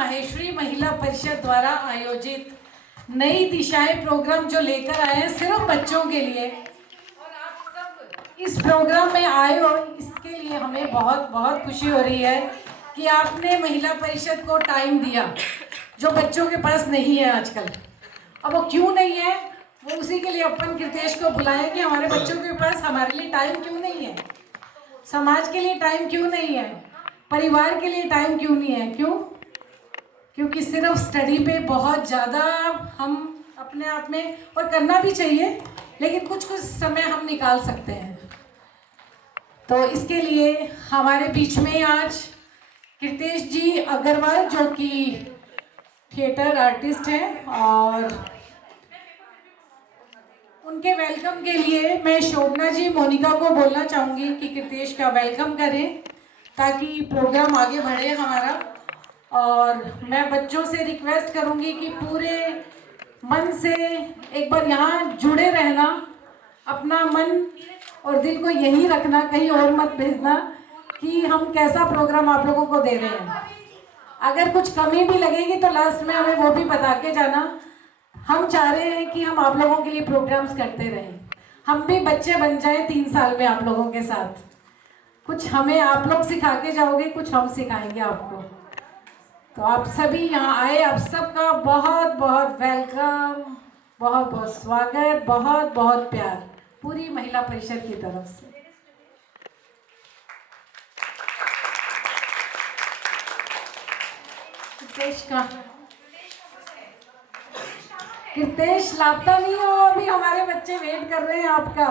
माहेश्वरी महिला परिषद द्वारा आयोजित नई दिशाएं प्रोग्राम जो लेकर आए हैं सिर्फ बच्चों के लिए, और आप सब इस प्रोग्राम में आए हो, इसके लिए हमें बहुत बहुत खुशी हो रही है कि आपने महिला परिषद को टाइम दिया जो बच्चों के पास नहीं है आजकल। अब वो क्यों नहीं है, वो उसी के लिए अपन कृतेश को बुलाए कि हमारे बच्चों के पास हमारे लिए टाइम क्यों नहीं है, समाज के लिए टाइम क्यों नहीं है, परिवार के लिए टाइम क्यों नहीं है। क्यों? क्योंकि सिर्फ स्टडी पे बहुत ज़्यादा हम अपने आप में, और करना भी चाहिए, लेकिन कुछ कुछ समय हम निकाल सकते हैं। तो इसके लिए हमारे बीच में आज कृतेश जी अग्रवाल जो कि थिएटर आर्टिस्ट हैं, और उनके वेलकम के लिए मैं शोभना जी मोनिका को बोलना चाहूँगी कि कृतेश का वेलकम करें ताकि प्रोग्राम आगे बढ़े हमारा। और मैं बच्चों से रिक्वेस्ट करूँगी कि पूरे मन से एक बार यहाँ जुड़े रहना, अपना मन और दिल को यहीं रखना, कहीं और मत भेजना कि हम कैसा प्रोग्राम आप लोगों को दे रहे हैं। अगर कुछ कमी भी लगेगी तो लास्ट में हमें वो भी बता के जाना। हम चाह रहे हैं कि हम आप लोगों के लिए प्रोग्राम्स करते रहें, हम भी बच्चे बन जाएं 3 साल में आप लोगों के साथ। कुछ हमें आप लोग सिखा के जाओगे, कुछ हम सिखाएंगे आपको। तो आप सभी यहाँ आए, आप सबका बहुत बहुत वेलकम, बहुत बहुत स्वागत, बहुत बहुत प्यार पूरी महिला परिषद की तरफ से। कृतेश का कृतेश लापता नहीं हो, अभी हमारे बच्चे वेट कर रहे हैं आपका।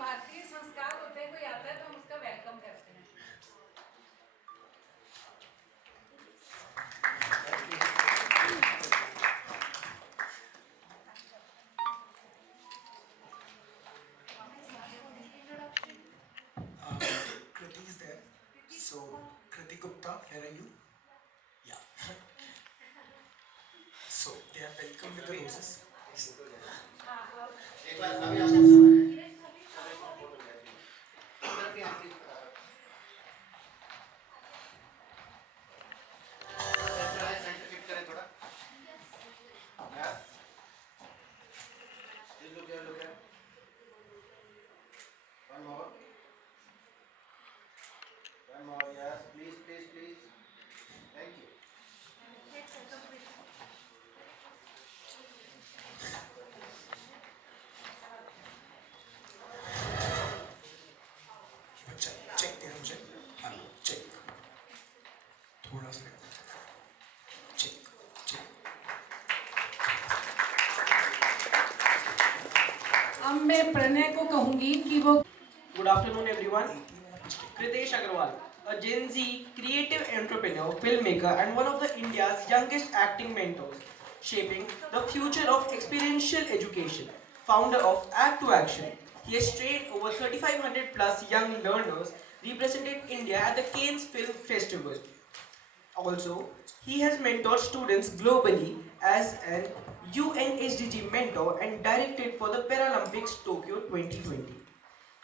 भारतीय संस्कार होते हैं, कोई आता है तो हम उसका वेलकम करते हैं। Kriti is there. So, Kriti Gupta, where are you? Yeah. So, they are welcome with the roses. Yes, please, please, please. Thank you. Check there, मुझे. हाँ, check. थोड़ा सा. Check, check. अब मैं प्रणय को कहूँगी कि वो. Good afternoon, everyone. Kritesh Agarwal, a Gen Z creative entrepreneur, filmmaker, and one of the India's youngest acting mentors, shaping the future of experiential education. Founder of Act to Action, he has trained over 3,500 plus young learners, represented India at the Cannes Film Festival. Also, he has mentored students globally as an UNSDG mentor and directed for the Paralympics Tokyo 2020.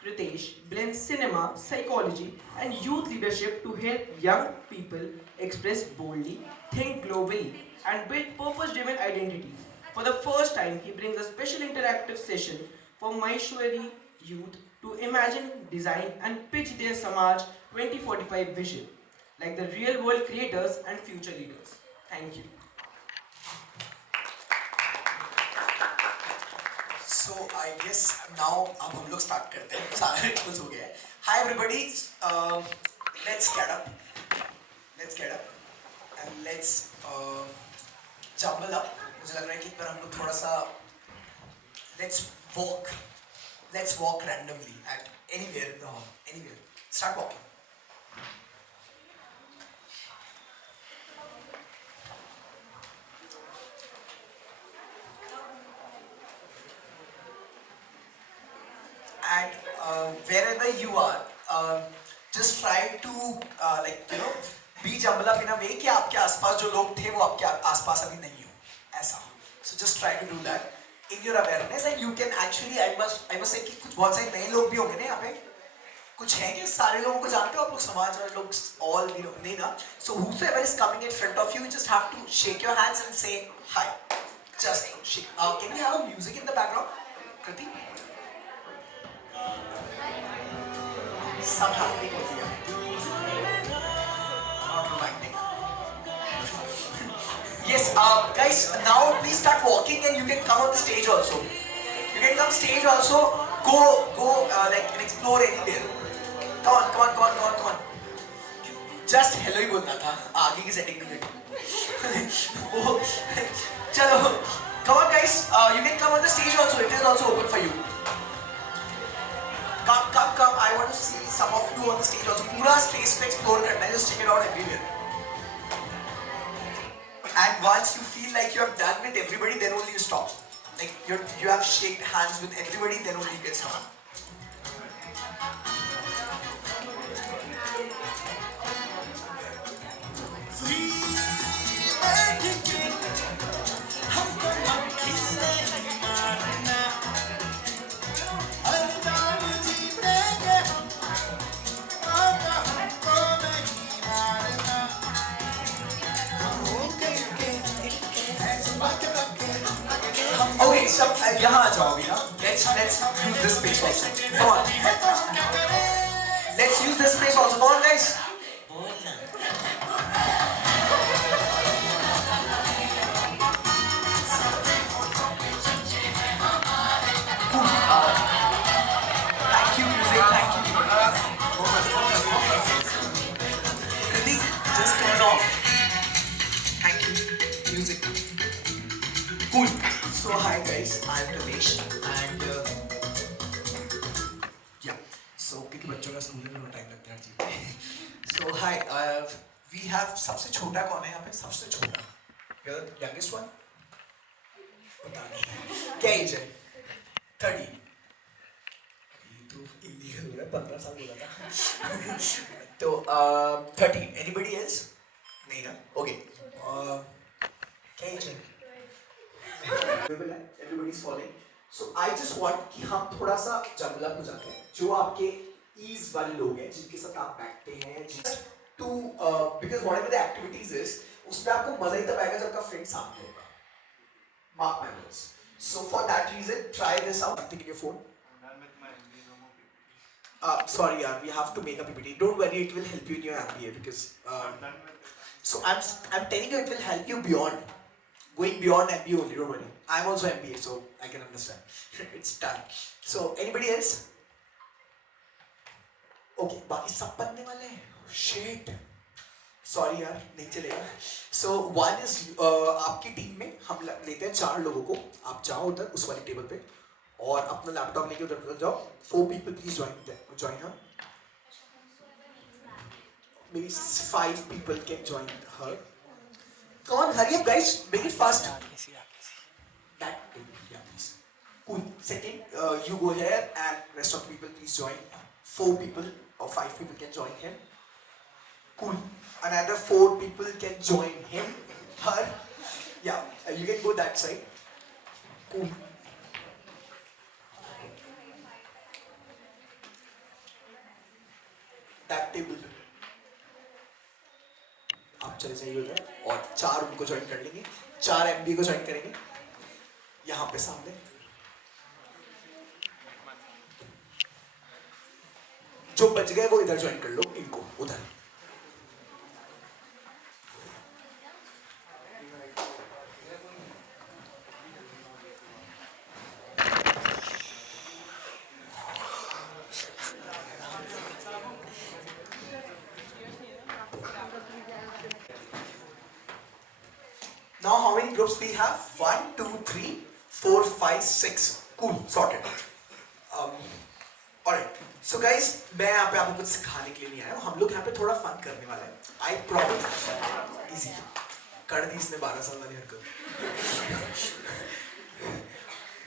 Kritesh blends cinema, psychology, and youth leadership to help young people express boldly, think globally, and build purpose driven identities. For the first time, he brings a special interactive session for Maheshwari youth to imagine, design, and pitch their Samaj 2045 vision, like the real world creators and future leaders. Thank you. So I guess now अब हम लोग start करते हैं. सारे close हो गया है. Hi everybody. Let's get up. Let's get up and let's jumble up. मुझे लग रहा है कि पर हम लोग थोड़ा सा let's walk. Let's walk randomly at anywhere in the hall. Anywhere. Start walking. just try to like you know be jumble up in a way कि आपके आसपास जो लोग थे वो आपके आसपास अभी नहीं हो ऐसा. So just try to do that in your awareness and you can actually I must say कि कुछ बहुत सारे नए लोग भी होंगे ना यहाँ पे. कुछ हैं कि सारे लोगों को जानते हो आप लोग समाज और लोग all you know नहीं ना. So whosoever is coming in front of you, you just have to shake your hands and say hi. Just shake. Can we have a music in the background, Kriti? Some happening over here. Not romantic. Yes, guys. Now please start walking and you can come on the stage also. You can come stage also. Go like and explore anywhere. Come on. Just hello ही बोलना था. आगे की setting में वो चलो. Come on guys. You can come on the stage also. It is also open for you. Come. I want to see some of you on the stage also. पूरा space को explore करना है. Just check it out everywhere. And once you feel like you have done with everybody, then only you stop. Like you have shake hands with everybody, then only you can stop. Okay, so यहाँ आ जाओ अभी ना. Let's use this space also. Come on. Let's use this space also. Come on, guys. Thank you, music. Thank you. Kriti, just turn off. Thank you, music. Cool. So hi guys, I'm Ramesh and yeah. So क्योंकि बच्चों का school में time लगता है जी. So hi, we have सबसे छोटा कौन है यहाँ पे? सबसे छोटा. You're the youngest one? पता नहीं. क्या एज है? 30. ये तो illegal हो रहा है. 15 साल बोला था. तो 30. Anybody else? नहीं ना? Okay. क्या एज है? Everybody's falling. So I just want कि हम थोड़ा सा जंगल अप हो जाते हैं. जो आपके ease वाले लोग हैं, जिनके साथ आप बैठते हैं, to because whatever the activities is, उसमें आपको मजा ही तब आएगा जब आपका friend सामने होगा. Mark my words. So for that reason, try this out. Something in your phone. I'm done with my MBA, no more PPT. Sorry, yaar, we have to make a PPT. Don't worry, it will help you in your MBA because. I'm done with it. So I'm telling you, it will help you beyond. Going beyond MBA only, don't worry. I'm also MBA, so I can understand. It's done. So, anybody else? Okay, बाकी सब बनने वाले हैं. Shit. Sorry यार, नहीं चलेगा. So, one is आपकी team में हम लेते हैं 4 लोगों को. आप जाओ उधर उस वाली टेबल पे और अपना लैपटॉप लेके उधर जाओ. 4 people please join her. Maybe 5 people can join her. Come on, hurry up, guys. Make it fast. That, yeah, please. Cool. Second, you go here, and rest of the people please join. 4 people or 5 people can join him. Cool. Another 4 people can join him. Her. Yeah, you can go that side. Cool. That table. आप चले जाइए उधर और 4 उनको join कर लेंगे. 4 MBA को join करेंगे यहाँ पे सामने. जो बच गए वो इधर ज्वाइन कर लो. इनको उधर. Now how many groups we have? 1, 2, 3, 4, 5, 6. Cool, sorted. Alright. So guys, मैं यहाँ पे आपको कुछ सिखाने के लिए नहीं आया हूँ. हम लोग यहाँ पे थोड़ा फन करने वाले हैं. I promise. Easy. कर दी इसने 12 साल वाली हरकत.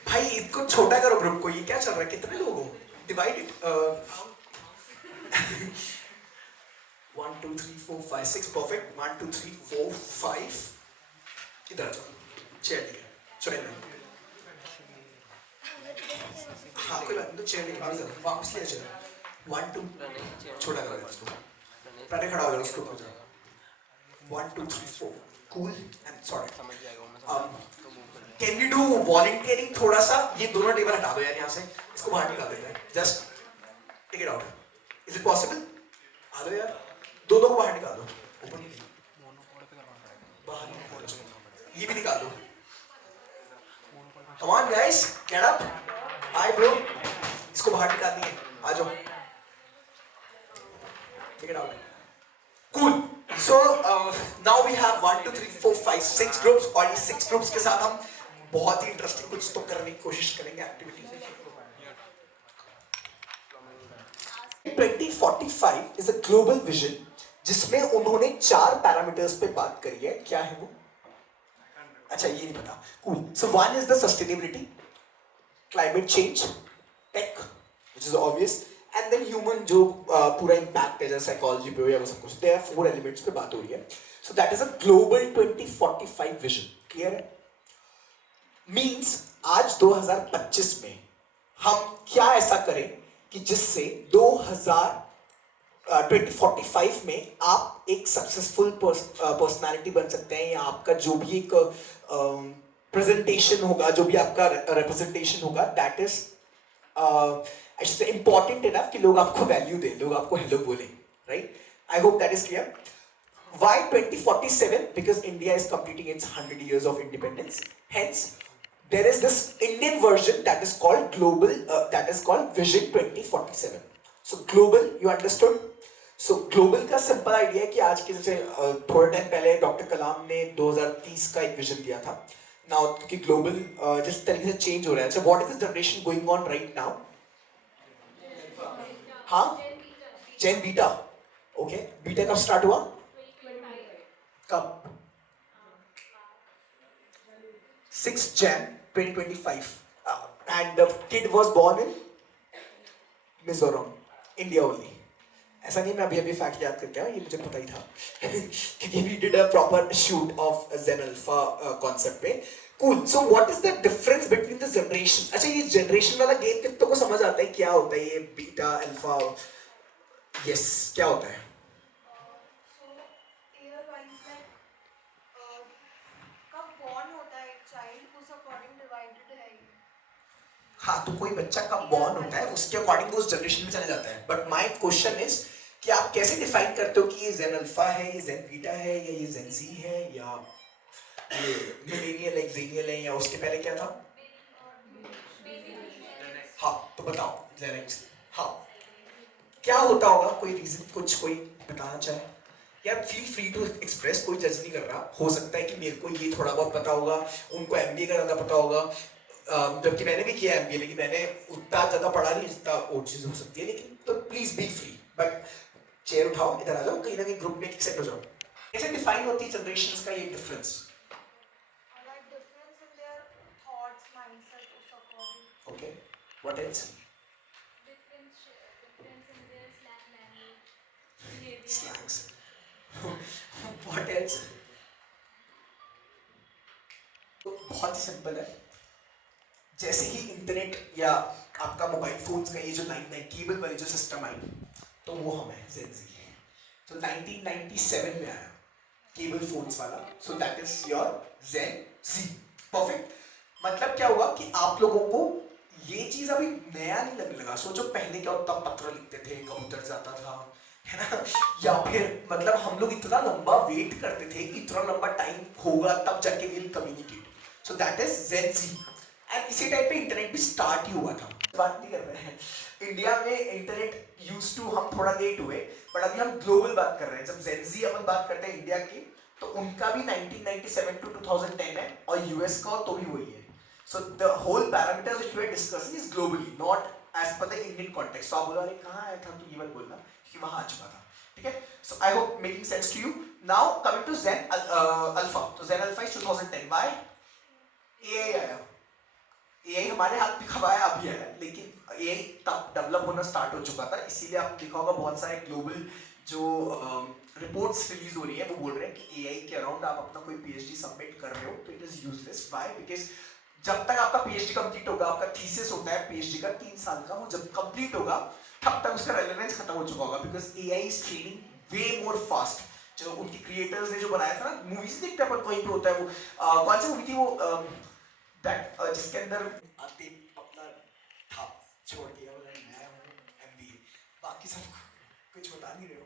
भाई इसको छोटा करो ग्रुप को. ये क्या चल रहा है? कितने लोग हो? Divide it. 1 2 3 4 5 6 परफेक्ट 1 2 3 4 5 इधर आ जाओ चेयर लेके चलें हाँ कोई बात नहीं तो चेयर लेके वापस ले चलो 1 2 छोटा करो इसको प्रणय खड़ा हो जाओ उसको हो जाओ 1 2 3 4 cool and sorry can we do volunteering थोड़ा सा ये दोनों टेबल हटा दो यार यहाँ से इसको बाहर निकाल देते हैं just take it out is it possible आ दो यार दो को बाहर निकाल दो बाहर निकाल दो ये भी निकाल दो come on guys get up hi bro इसको बाहर निकालनी है आ जाओ take it out cool so now we have 1 2 3 4 5 6 groups और ये 6 ग्रुप्स के साथ हम बहुत ही इंटरेस्टिंग कुछ तो करने की कोशिश करेंगे activity 2045 is a global vision जिसमें उन्होंने 4 पैरामीटर्स पे बात करी है क्या है वो अच्छा ये नहीं पता cool so one is the sustainability climate change take which is obvious and then human जो पूरा इंपैक्ट है जैसे साइकोलॉजी पे या वो सब कुछ देयर आर 4 एलिमेंट्स पे बात हो रही है so that is a global 2045 vision clear है मींस आज 2025 में हम क्या ऐसा करें कि जिससे 2045 में आप एक सक्सेसफुल पर्सनालिटी बन सकते हैं या आपका जो भी एक प्रेजेंटेशन होगा जो भी आपका रिप्रेजेंटेशन होगा दैट इज इंपॉर्टेंट इनफ कि लोग आपको वैल्यू दें लोग आपको हेलो बोलें right I hope that is clear Why 2047? Because India is completing its 100 years of independence. Hence, there is this Indian version that is called global, that is called Vision 2047. So global, you understood? So global का simple idea है कि आज के जैसे थोड़े time पहले doctor कलाम ने 2030 का एक विजन दिया था. Now क्योंकि global जिस तरीके से change हो रहा है. So what is the generation going on right now? हाँ? Gen Beta. Okay. Beta कब start हुआ? कब 6 Jan 2025 and the kid was born in Mizoram, India only. ऐसा नहीं मैं अभी फैक्ट याद करके आया ये मुझे पता ही था क्योंकि we did a proper shoot of Zen Alpha concept पे cool so what is the difference between the generation अच्छा ये generation वाला गेम कितनों को समझ आता है क्या होता है ये बीटा अल्फा yes क्या होता है हाँ तो कोई बच्चा कब बॉर्न होता है उसके अकॉर्डिंग उस जनरेशन में चला जाता है बट माय क्वेश्चन इज कि आप कैसे डिफाइन करते हो कि ये जेन अल्फा है ये जेन बीटा है या ये जेन जी है या ये मिलेनियल एक्सेनियल है या उसके पहले क्या था हाँ तो बताओ जेन एक्स हाँ क्या होता होगा कोई रीजन कुछ कोई बताना चाहे यार फील फ्री टू एक्सप्रेस कोई जज नहीं कर रहा हो सकता है कि मेरे को ये थोड़ा बहुत पता होगा उनको एमबीए का ज़्यादा पता होगा जबकि मैंने भी किया एमबीए लेकिन मैंने उतना ज़्यादा पढ़ा नहीं जितना और चीज़ हो सकती है लेकिन तो please be free but chair उठाओ इधर आ जाओ कहीं ना कहीं ग्रुप में एक्सेप्ट हो जाओ कैसे डिफाइन होती है जनरेशंस का ये difference okay what else slangs what else तो बहुत ही सिंपल है जैसे ही इंटरनेट या आपका मोबाइल फोन्स का ये जो 99 केबल वाली जो सिस्टम आई तो वो हम है Gen Z तो 1997 में आया केबल फोन्स वाला so that is your Gen Z perfect मतलब क्या हुआ कि आप लोगों को ये चीज अभी नया नहीं लगने लगा सोचो पहले क्या होता पत्र लिखते थे कबूतर जाता था है ना या फिर मतलब हम लोग इतना लंबा वेट करते थे कि इतना लंबा टाइम होगा तब जाके will communicate so that is Gen Z and इसी टाइप पे इंटरनेट भी स्टार्ट ही हुआ था बात नहीं कर रहे हैं इंडिया में इंटरनेट यूज टू हम थोड़ा लेट हुए बट अभी हम ग्लोबल बात कर रहे हैं जब Gen Z अपन बात करते हैं इंडिया की तो उनका भी 1997 टू 2010 है और यूएस का तो भी वही है so the whole parameters which we are discussing is globally not as per the Indian context तो आप बोला अरे कहाँ आया था तो ये बात बोलना कि वहाँ आ चुका था ठीक है so I hope making sense to you now coming to Zen Alpha तो Zen Alpha is 2010 by AI आया AI हमारे हाथ में कब आया अभी आया लेकिन AI तब डेवलप होना स्टार्ट हो चुका था, इसीलिए आप देखा होगा बहुत सारे ग्लोबल जो रिपोर्ट्स रिलीज हो रही है वो बोल रहे हैं कि AI के अराउंड आप अपना कोई PhD सबमिट कर रहे हो तो it is useless. Why? Because जब तक आपका PhD कंप्लीट होगा, आपका थीसिस होता है PhD का 3 साल का, वो जब कंप्लीट होगा तब तक उसका रेलेवेंस खत्म हो चुका होगा, because AI is training way more fast. जो उनके क्रिएटर्स ने जो बनाया था ना, मूवीज देखते हैं पर वहीं पे होता है वो, कौन सी मूवी थी वो, दैट जिसके अंदर आते अपना था छोड़ के मैं हूँ MBA, बाकी सब कुछ बता नहीं रहे हो.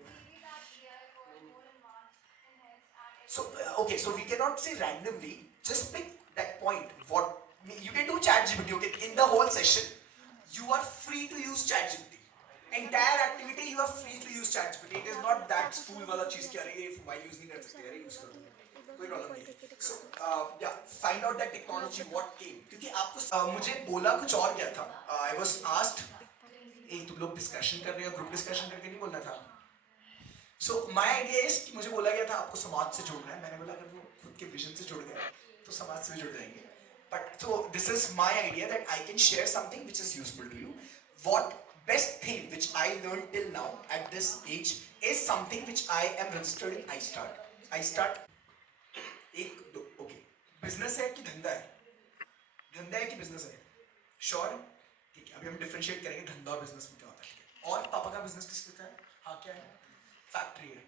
So okay, so we cannot say randomly. Just pick that point. What you can do ChatGPT. Okay, in the whole session, you are free to use ChatGPT. Entire activity you are free to use ChatGPT. It is not that school वाला चीज कि अरे while use नहीं कर सकते, अरे use करो, कोई प्रॉब्लम नहीं. So yeah, find out that technology what came. क्योंकि आपको मुझे बोला कुछ और क्या था. I was asked, एक तुम लोग डिस्कशन कर रहे हो, ग्रुप डिस्कशन करके नहीं बोलना था. So my idea is कि मुझे बोला गया था आपको समाज से जोड़ना है. मैंने बोला अगर वो खुद के विजन से जुड़ गए तो समाज से भी जुड़ जाएंगे. But so this is my idea that I can share something which is useful to you. What best thing which I learned till now at this age is something which I am registered in iStart. iStart एक दो okay. Business है कि धंधा है? धंधा है कि business है? श्योर? ठीक है, अभी हम डिफरेंशिएट करेंगे धंधा और बिजनेस में क्या होता है. और पापा का बिजनेस किसका है? हाँ क्या है? फैक्ट्री है.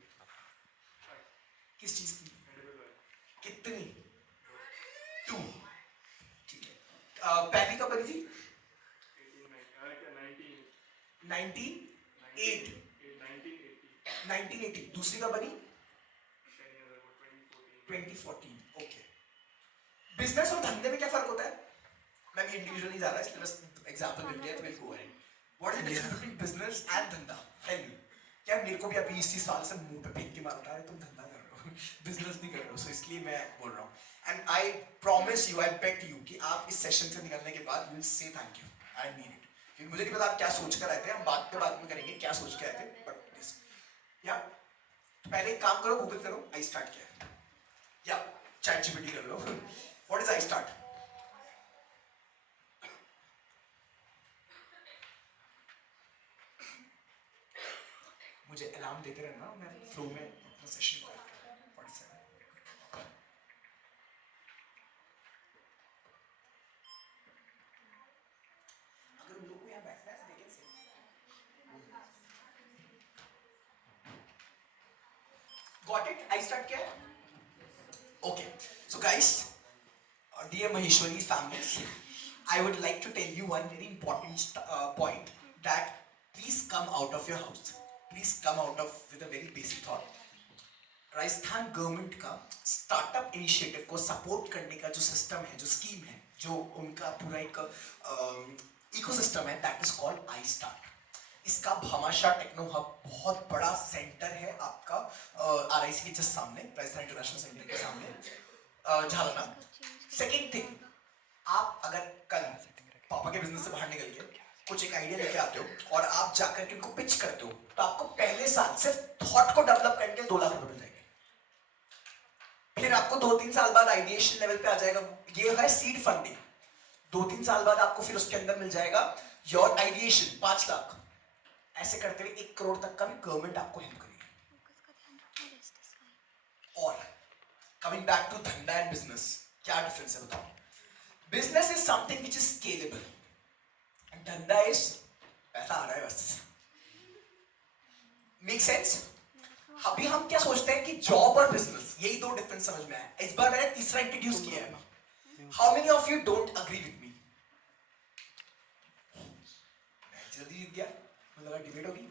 किस चीज की? कितनी? 2. ठीक है. पहली कब बनी थी? 1980. दूसरी कब बनी? 2014. ओके. बिजनेस और धंधे में क्या फर्क होता है? मैं भी इंडिविजुअल नहीं जा रहा, इसलिए बस एग्जांपल मिल गया तो will go ahead. What is the difference between business and धंधा? Tell me. क्या मेरे को भी अभी 20 साल से मुंह पे फेंक के मारता है तुम धंधा कर रहे हो, बिजनेस नहीं कर रहे हो. सो इसलिए मैं बोल रहा हूँ. And I promise you, I bet you कि आप इस सेशन से निकलने के बाद you will say thank you. I mean it. क्योंकि मुझे नहीं पता आप क्या सोच कर आए थे, हम बाद में करेंगे क्या सोच के आए थे. बट दिस या पहले एक काम करो, गूगल करो आई स्टार्ट क्या है, या ChatGPT कर लो. What is I start? मुझे अलार्म देते रहना, मैं फ्लो में अपना सेशन को अगर उन लोग को यहाँ बैठना है देखें से. Got it? I start क्या है? Okay. So guys, dear Maheshwari families, I would like to tell you one very important point that please come out of your house. Please come out of with a very basic thought. Rajasthan government का startup initiative को support करने का जो system है, जो scheme है, जो उनका पूरा एक इकोसिस्टम है, that is called I start. इसका भामाशाह टेक्नो हब बहुत बड़ा सेंटर है आपका RIC के जस्ट सामने, राजस्थान इंटरनेशनल सेंटर के सामने झालना. सेकेंड थिंग, आप अगर कल पापा के बिजनेस से बाहर निकल के कुछ एक आइडिया लेके आते हो और आप जाकर के उनको पिच करते हो, तो आपको पहले साल सिर्फ थॉट को डेवलप करके 2 लाख रुपए मिल जाएंगे. फिर आपको 2-3 साल बाद आइडिएशन लेवल पे आ जाएगा. ये है सीड फंडिंग. 2-3 साल बाद आपको फिर उसके अंदर मिल जाएगा योर आइडिएशन 5 लाख. ऐसे करते हुए 1 करोड़ तक का भी गवर्नमेंट आपको हेल्प करेगी. और कमिंग बैक टू धंधा एंड बिजनेस, क्या डिफरेंस है बताओ? Business is something which is scalable. धंधा इज पैसा आ रहा है बस. Make sense? अभी हम क्या सोचते हैं कि जॉब और बिजनेस, यही 2 डिफरेंस समझ में आया. इस बार मैंने तीसरा इंट्रोड्यूस किया है. How many of you don't agree with me? जल्दी जीत गया, मुझे लगा डिबेट होगी.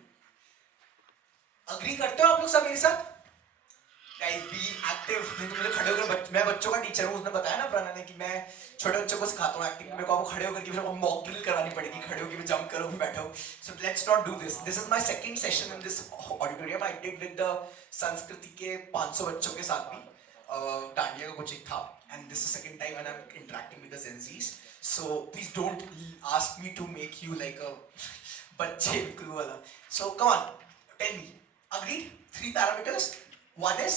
अग्री करते हो आप लोग सब मेरे साथ? Guys be active. मुझे खड़े होकर, मैं बच्चों का टीचर हूँ, उसने बताया ना प्रणा ने कि मैं छोटे बच्चों को सिखाता हूँ एक्टिंग. मेरे को आपको खड़े होकर के फिर मॉक ड्रिल करवानी पड़ेगी, खड़े होकर भी जंप करो, बैठो. So let's not do this. This is my second session in this auditorium. I did with the संस्कृति के 500 बच्चों के साथ भी डांडिया का कोचिंग था. And this is second time when I am interacting with the Gen Zs. So please don't ask me to make you like a बच्चे बिल्कुल वाला. So come on, tell me. Agreed? 3 parameters. One is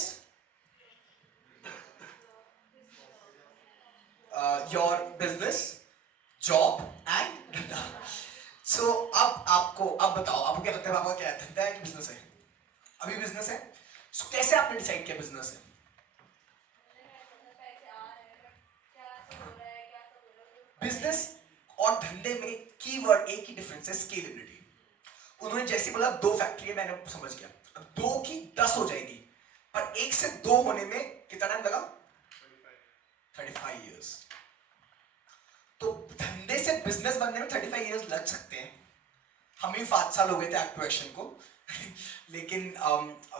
your business, job, and so अब बताओ, आपको क्या लगता है पापा क्या है, धंधा है कि बिजनेस है? अभी बिजनेस है। सो कैसे आपने डिसाइड किया बिजनेस है? बिजनेस और धंधे में कीवर्ड एक ही डिफरेंस है, स्केलेबिलिटी। उन्होंने जैसे बोला 2 फैक्ट्री है, मैंने समझ गया। अब 2 की 10 हो जाएगी, पर 1 से 2 होने में कितना टाइम लगा? 35 इयर्स। तो धंधे से बिजनेस बनने में 35 इयर्स लग सकते हैं। हमें 5 साल हो गए थे एक्टिवेशन को। लेकिन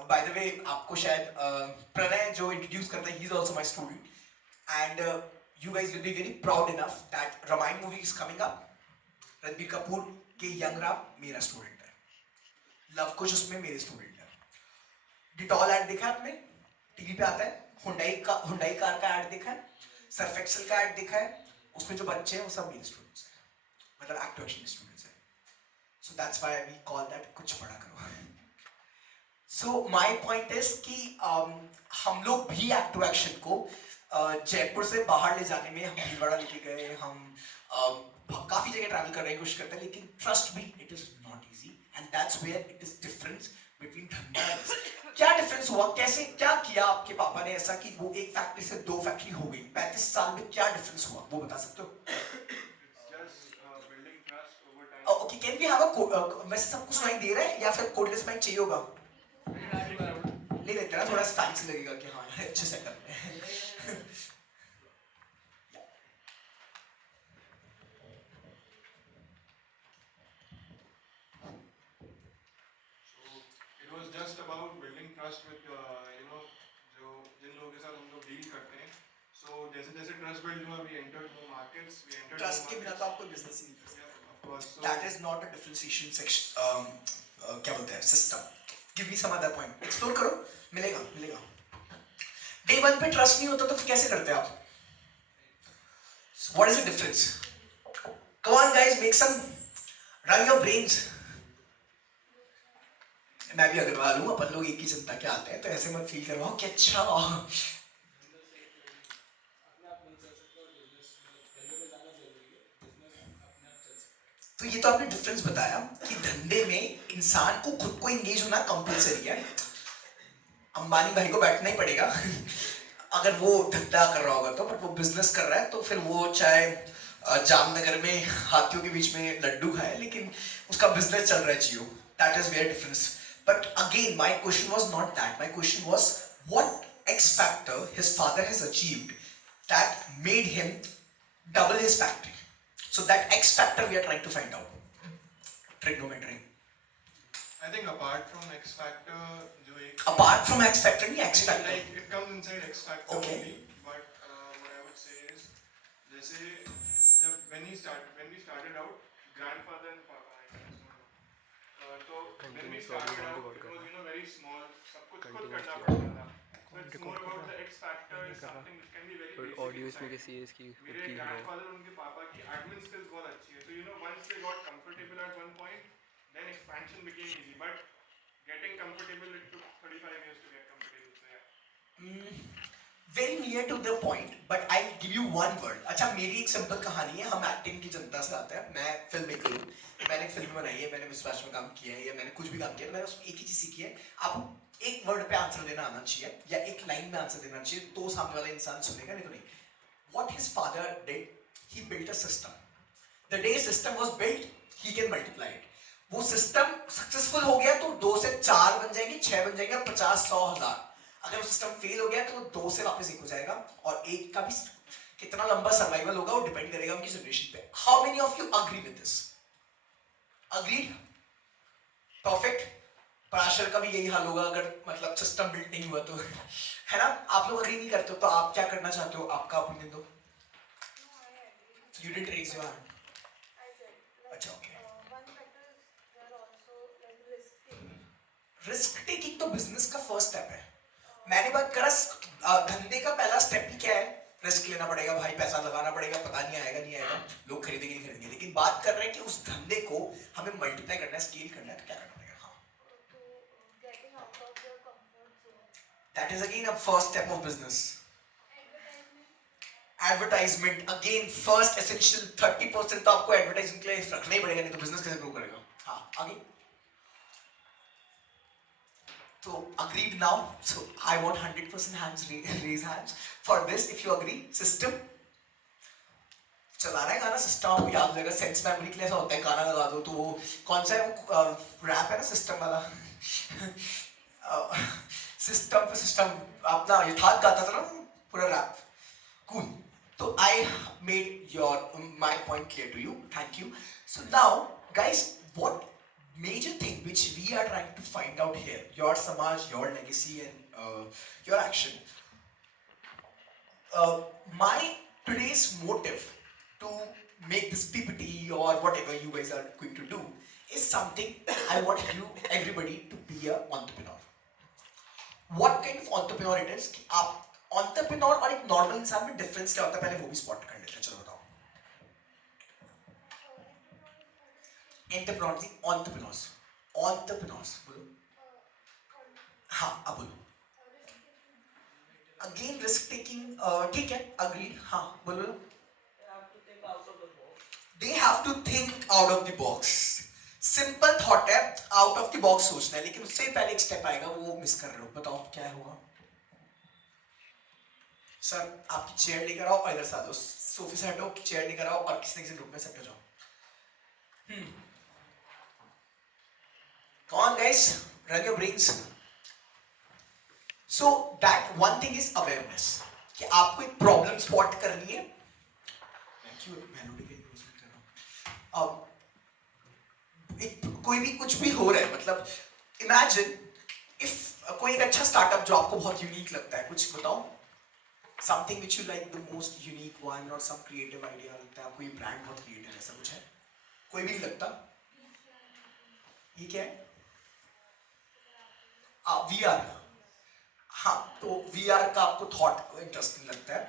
बाय द वे आपको शायद प्रणय जो इंट्रोड्यूस करता है, he is also my student, and you guys will be very proud enough that Ramayana movie is coming up. Ranbir Kapoor के यंग राम मेरा स्टूडेंट है, लव कुश उसमें मेरे स्टूडेंट है। डिटॉल ऐड देखा आपने, टीवी पे आता है। हुंडई कार का ऐड देखा है, सर्फ एक्सेल का ऐड देखा है, उसमें जो बच्चे हैं वो सब मेरे स्टूडेंट्स हैं, मतलब एक्टिवेशन स्टूडेंट्स हैं। So that's why we call that कुछ पढ़ा करो। सो माय पॉइंट इज कि हम लोग भी एक्टिवेशन को जयपुर से बाहर ले जाने में हम भीलवाड़ा लेके गए, हम काफी जगह ट्रैवल करने की कोशिश करते हैं, लेकिन ट्रस्ट भी it is not easy, and that's where it is difference between धंधा एंड बिजनेस। क्या डिफरेंस हुआ, कैसे क्या किया आपके पापा ने ऐसा कि वो 1 फैक्ट्री से 2 फैक्ट्री हो गई? 35 साल में क्या डिफरेंस हुआ वो बता सकते हो? Okay, can we have a वैसे सबको सुनाई दे रहा है या फिर कोडलेस माइक चाहिए होगा? ले लेते हैं ना, थोड़ा फैंसी लगेगा कि हाँ यार अच्छे सेटअप है। It was just about building trust with जो जिन लोगों के साथ हम लोग डील करते हैं. So जैसे जैसे trust build हुआ, we entered more markets. Trust के बिना तो आपको बिजनेस ही नहीं कर सकते। Yeah, of course. So That is not a differentiation section, क्या बोलते हैं, system. Give me some other point, explore करो, मिलेगा मिलेगा। डे 1 पे ट्रस्ट नहीं होता तो फिर कैसे करते हैं आप? What is the difference? Come on guys, make some, run your brains. मैं भी अग्रवाल हूँ, अपन लोग एक ही जनता के आते हैं, तो ऐसे मत फील करवाओ कि अच्छा। तो ये तो आपने डिफरेंस बताया कि धंधे में इंसान को खुद को एंगेज होना कंपलसरी है। अंबानी भाई को बैठना ही पड़ेगा अगर वो धंधा कर रहा होगा तो, बट वो बिजनेस कर रहा है तो फिर वो चाहे जामनगर में हाथियों के बीच में लड्डू खाए, लेकिन उसका बिजनेस चल रहा है जियो। That is where difference. But again my question was not that, my question was what X factor his father has achieved that made him double his factory. So that X factor we are trying to find out. Trigonometry. I think apart from X factor, जो एक Apart from X factor, नहीं X factor. like it comes inside X factor Okay. only. But what I would say is, जैसे जब when we started out, grandfather and papa, तो when we started out, it was very small. सब कुछ खुद करना पड़ता था. So it's more about the X factor is something which can be very basic. Audio inside. इसमें कैसी है इसकी मेरे grandfather उनके पापा की admin skills बहुत अच्छी है, so once they got comfortable at one point, then expansion became easy. But getting comfortable, it took 35 years to get comfortable. So yeah. Very near to the point, but I'll give you one word. अच्छा, मेरी एक simple कहानी है। हम acting की जनता से आते हैं, मैं फिल्म मेकर हूँ, मैंने फिल्म बनाई है, मैंने विश्वास में काम किया है, या मैंने कुछ भी काम किया है, मैंने उसमें एक ही चीज सीखी है, आप एक वर्ड पे आंसर देना आना चाहिए या एक लाइन में आंसर देना चाहिए, तो सामने वाला इंसान सुनेगा, नहीं तो नहीं। What his father did, he built a system. The day system was built, he can multiply it. वो सिस्टम सक्सेसफुल हो गया तो 2 से 4 बन जाएंगे, 6 बन जाएंगे, 50, 100, 1000। अगर वो सिस्टम फेल हो गया तो 2 से वापस 1 हो जाएगा, और 1 का भी कितना लंबा सर्वाइवल होगा वो डिपेंड करेगा उनकी जनरेशन पे। How many of you agree with this? Agreed? Perfect. Parashar का भी यही हाल होगा अगर मतलब सिस्टम बिल्ड नहीं हुआ तो, है ना? आप लोग अग्री नहीं करते हो तो आप क्या करना चाहते हो? आपका ओपिनियन दो। You didn't raise your hand. अच्छा, ओके। रिस्क टेकिंग तो बिजनेस का फर्स्ट स्टेप है। मैंने बात करा धंधे का पहला स्टेप ही क्या है? रिस्क लेना पड़ेगा भाई, पैसा लगाना पड़ेगा, पता नहीं आएगा नहीं आएगा, लोग खरीदेंगे नहीं खरीदेंगे, लेकिन बात कर रहे हैं कि उस धंधे को हमें मल्टीप्लाई करना है, स्केल करना है, तो क्या करना पड़ेगा? हाँ, that is again a first step of business. Advertisement again first essential 30% तो आपको एडवर्टाइजमेंट के लिए रखना ही पड़ेगा, नहीं तो बिजनेस कैसे ग्रो करेगा. हाँ आगे. तो agreed now. So I want 100% hands raise hands for this if you agree. System चला रहा है गाना, सिस्टम आपको याद हो जाएगा. सेंस मेमोरी के लिए ऐसा होता है, गाना लगा दो तो वो कौन सा है वो रैप है ना सिस्टम वाला. सिस्टम पे सिस्टम अपना यथार्थ गाता था ना पूरा रैप. कूल. तो I made your my point clear to you. Thank you. So now guys, what major thing which we are trying to find out here, your samaj, your legacy and your action, my today's motive to make this PPT or whatever you guys are going to do is something I want you everybody to be a entrepreneur. What kind of entrepreneur it is कि आप entrepreneur और एक normal इंसान में difference क्या होता है पहले वो भी spot कर लेते हैं. चलो बताओ. एंटरप्रेन्योर्स, entrepreneurs, entrepreneurs बोलो. हाँ अब बोलो. अगेन रिस्क टेकिंग, ठीक है, अग्रीड. हाँ बोलो. They have to think out of the box. Simple thought है, आउट ऑफ द बॉक्स सोचना है, लेकिन उससे पहले एक स्टेप आएगा, वो मिस कर रहे हो. बताओ क्या होगा. सर आपकी चेयर लेकर आओ और इधर से आ जाओ. सोफे से हटो, चेयर लेकर आओ और किसी न किसी ग्रुप में सेट हो जाओ. Come on guys, run your brains. So that one thing is awareness. कि आपको एक प्रॉब्लम स्पॉट करनी है. कोई भी कुछ भी हो रहा है, मतलब इमेजिन इफ कोई एक अच्छा स्टार्टअप जो आपको बहुत यूनिक लगता है, कुछ बताओ. Something which you like the most unique one और सम क्रिएटिव आइडिया लगता है आपको, ये ब्रांड बहुत क्रिएटिव है, ऐसा कुछ है? कोई भी नहीं लगता? ये क्या है? VR. हाँ, तो VR का आपको थॉट इंटरेस्टिंग लगता है,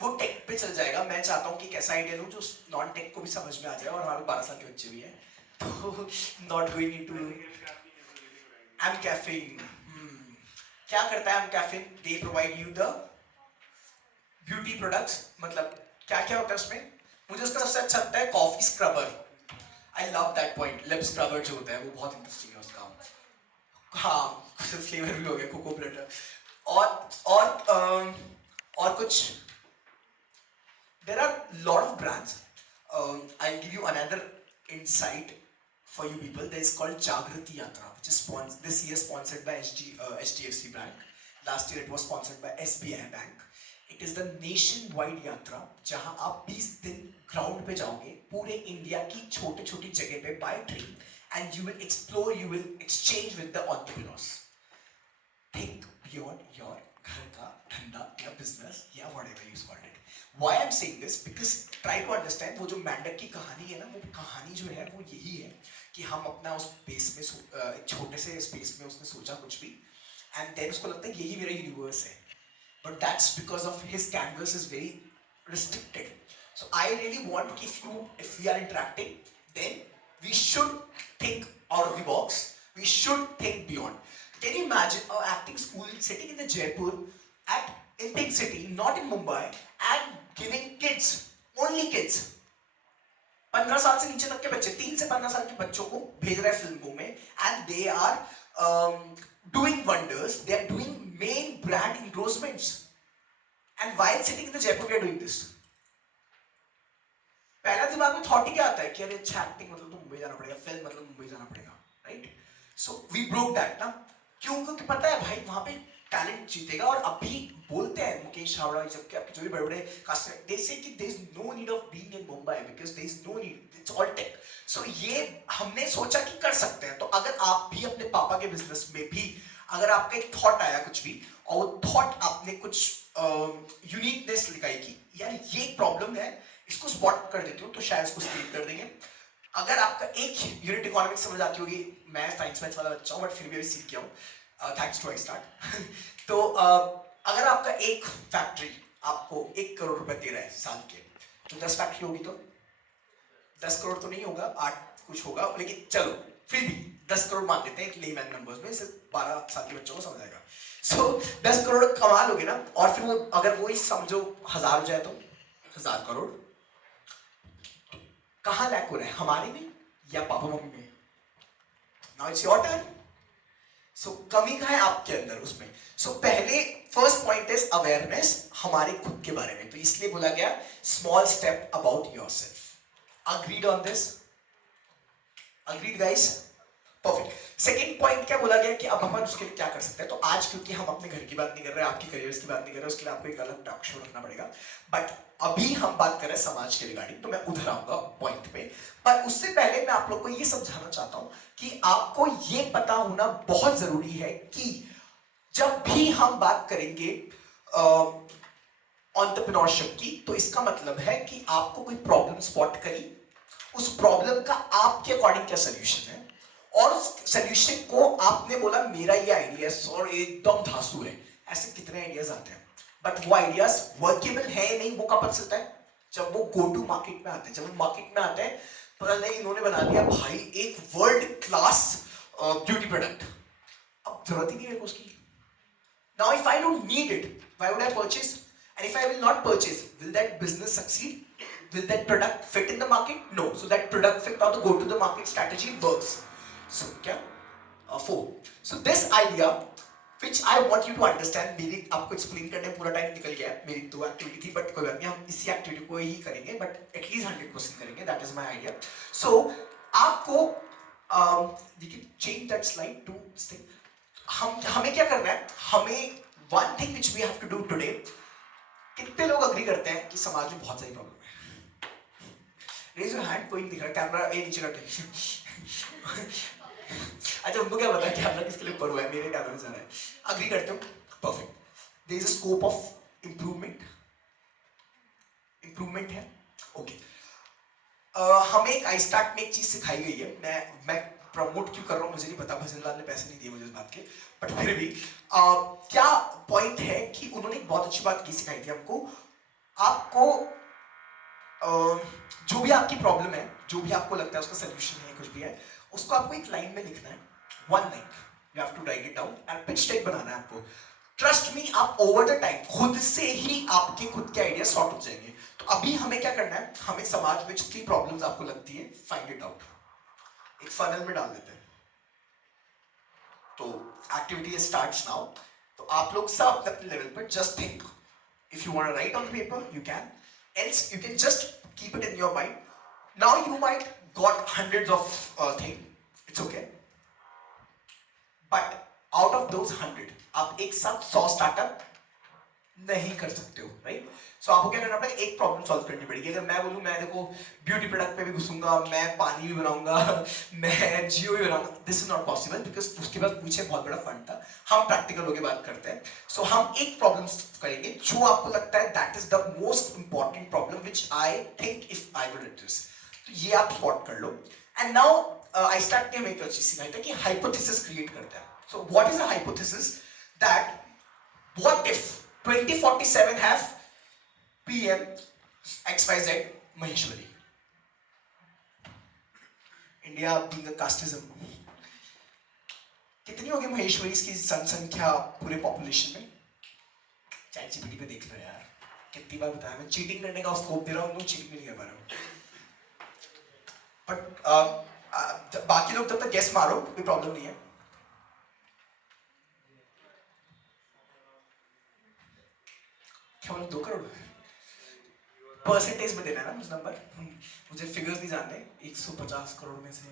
वो टेक पे चल जाएगा. मैं चाहता हूँ कि कैसा आइडिया लूँ जो नॉन टेक को भी समझ में आ जाए, और हमारे 12 साल के बच्चे भी हैं, तो not going into M caffeine. क्या करता है M caffeine? They provide you the beauty products. मतलब क्या क्या होता है उसमें? मुझे उसका सबसे अच्छा लगता है coffee scrubber. I love that point. Lip scrubber जो होता है वो बहुत इंटरेस्टिंग है उसका. हाँ, फ्लेवर भी हो गया कोको बटर. और कुछ. There are lot of brands. I give you another insight for you people. There is called Jagrati Yatra, which is this year sponsored by HDFC Bank. Last year it was sponsored by SBI Bank. It is the nationwide यात्रा जहां आप 20 दिन ground पे जाओगे पूरे India की छोटे छोटी जगह पे by train, and you will explore, you will exchange with the entrepreneurs. Think beyond your घर का धंधा या business या whatever you call it. Why I'm saying this? Because try to understand, वो जो मेंढक की कहानी है ना, वो कहानी जो है वो यही है कि हम अपना उस स्पेस में एक छोटे से स्पेस में उसने सोचा कुछ भी, एंड देन उसको लगता है यही मेरा यूनिवर्स है. But that's because of his canvas is very restricted. So I really want if we are interacting, then we should think out of the box. We should think beyond. Can you imagine an acting school sitting in the Jaipur in big city, not in Mumbai, and giving kids, only kids, 15 साल से नीचे तक के बच्चे, 3 से 15 साल के बच्चों को भेज रहे हैं फिल्मों में, and they are doing wonders. They are doing main brand endorsements, and while sitting in the Jaipur we are doing this. पहला दिमाग में थॉट ही क्या आता है कि अरे अच्छा एक्टिंग मतलब तो मुंबई जाना पड़ेगा, फिल्म मतलब मुंबई जाना पड़ेगा, right? So we broke that ना. क्यों? क्योंकि पता है भाई वहां पे टैलेंट जीतेगा. और अभी बोलते हैं मुकेश हावड़ा जबकि आपके जो भी बड़े-बड़े कास्ट हैं, दे से कि there is no need of being in Mumbai because there is no need, it's all tech. So ये हमने सोचा कि कर सकते हैं. तो अगर आप भी अपने पापा के बिजनेस में भी अगर आपका एक थॉट आया कुछ भी, और वो थॉट आपने कुछ यूनिकनेस दिखाई कि यार ये एक प्रॉब्लम है, इसको स्पॉट कर देती हूँ, तो शायद इसको स्पीड कर देंगे. अगर आपका एक यूनिट इकोनॉमिक्स समझ आती होगी, मैं साइंस मैथ्स वाला बच्चा हूँ बट फिर भी अभी सीख गया हूँ, थैंक्स टू आई स्टार्ट. तो अगर आपका एक फैक्ट्री आपको 1 करोड़ रुपए दे रहा है साल के, तो 10 फैक्ट्री होगी तो 10 करोड़ तो नहीं होगा, 8 कुछ होगा, लेकिन चलो फिर भी 10 करोड़ मान लेते हैं एक लेमैन नंबर्स में, सिर्फ 12 साल के बच्चों को समझ आएगा. सो 10 करोड़ कमा लोगे ना, और फिर वो अगर वो ही समझो 1000 हो जाए तो 1000 करोड़ कहां लैक हो रहा है, हमारे में या पापा मम्मी में? Now it's your turn. So कमी कहां है आपके अंदर उसमें? सो पहले फर्स्ट पॉइंट इज अवेयरनेस हमारे खुद के बारे में. तो इसलिए बोला गया small step about yourself. Agreed on this? Agreed guys? Perfect. Second point क्या बोला गया कि अब हम उसके लिए क्या कर सकते हैं. तो आज क्योंकि हम अपने घर की बात नहीं कर रहे, आपके करियर्स की बात नहीं कर रहे, उसके लिए आपको एक अलग टॉक शो रखना पड़ेगा. बट अभी हम बात कर रहे हैं समाज के रिगार्डिंग, तो मैं उधर आऊंगा पॉइंट पे. पर उससे पहले मैं आप लोग को ये समझाना चाहता हूं कि आपको ये पता होना बहुत जरूरी है कि जब भी हम बात करेंगे एंटरप्रेन्योरशिप की, तो इसका मतलब है कि आपको कोई प्रॉब्लम स्पॉट करी, उस प्रॉब्लम का आपके अकॉर्डिंग क्या सोल्यूशन है, और उस सोल्यूशन को आपने बोला मेरा ये आइडिया और एकदम धांसू है. ऐसे कितने आइडियाज आते हैं, बट वो आइडियाज वर्केबल है नहीं, वो कब पता चलता है? जब वो गो टू मार्केट में आते हैं. जब वो मार्केट में आते हैं पता नहीं इन्होंने बना दिया भाई एक वर्ल्ड क्लास ब्यूटी प्रोडक्ट, अब जरूरत ही नहीं है उसकी. Now if I don't need it, why would I purchase? And if I will not purchase, will that business succeed? Will that product fit in the market? No. So that product fit or the go to the market strategy works. So क्या? 4. So this idea, which I want you to understand, मेरी आपको explain करने में पूरा time निकल गया है. मेरी 2 एक्टिविटी थी, बट कोई बात नहीं, हम इसी एक्टिविटी को ही करेंगे, बट एटलीस्ट 100% करेंगे. That is my idea. So आपको you can change that slide to this thing. हमें क्या करना है? हमें one thing which we have to do today. कितने लोग अग्री करते हैं कि समाज में बहुत सारी प्रॉब्लम है? Raise your hand. कोई नहीं दिख रहा. कैमरा ए नीचे करते. अच्छा उनको क्या पता है कैमरा किसके लिए ऊपर हुआ है? मेरे कैमरे में जा रहा है. अग्री करते हो? Perfect. There is a scope of improvement. Improvement है. ओके. हमें एक आई स्टार्ट में एक चीज सिखाई गई है. मैं प्रमोट क्यों कर रहा हूं मुझे नहीं पता, भजन लाल ने पैसे नहीं दिए मुझे इस बात के, बट फिर भी क्या पॉइंट है कि उन्होंने एक बहुत अच्छी बात की सिखाई थी हमको. आपको जो भी आपकी प्रॉब्लम है, जो भी आपको लगता है उसका सोल्यूशन है, कुछ भी है, उसको आपको एक लाइन में लिखना है. 1 line you have to write it down and pitch deck बनाना है आपको. ट्रस्ट मी, आप ओवर द टाइम खुद से ही आपके खुद के आइडिया सॉर्ट हो जाएंगे. तो अभी हमें क्या करना है? हमें समाज में जितनी प्रॉब्लम्स आपको लगती है फाइंड इट आउट, एक फनल में डाल देते हैं. तो एक्टिविटी स्टार्ट्स नाउ. तो आप लोग सब अपने लेवल पर just think. If you want to write on paper you can, else you can just keep it in your mind. Now you might got hundreds of thing, it's okay, but out of those 100 आप एक साथ 100 startup नहीं कर सकते हो, right? सो आपको क्या करना पड़ेगा? एक प्रॉब्लम सॉल्व करनी पड़ेगी. अगर मैं बोलूं मैं देखो ब्यूटी प्रोडक्ट पे भी घुसूंगा, मैं पानी भी बनाऊंगा, मैं जियो भी बनाऊंगा, this is not possible because उसके बाद मुझे बहुत बड़ा फंड था. हम प्रैक्टिकल होकर बात करते हैं. सो हम एक प्रॉब्लम करेंगे जो आपको लगता है that is the most important problem which I think if I will address. तो ये आप स्पॉट कर लो. एंड नाउ आई स्टार्ट ने हमें एक चीज सिखाई था कि हाइपोथेसिस क्रिएट करता है. So what is a hypothesis? That what if 2047 have PM XYZ Maheshwari. India being a casteism. कितनी होगी महेश्वरीज की जनसंख्या पूरे पॉपुलेशन में? ChatGPT पे देख लो यार, कितनी बार बताया मैं चीटिंग करने का स्कोप दे रहा हूँ, चीटिंग नहीं कर पा रहा हूँ. बट बाकी लोग तब तक गेस मारो, कोई प्रॉब्लम नहीं है. क्या बोला? 2 करोड़ परसेंटेज में देना है ना मुझे नंबर. मुझे फिगर्स नहीं जानने. 150 करोड़ में से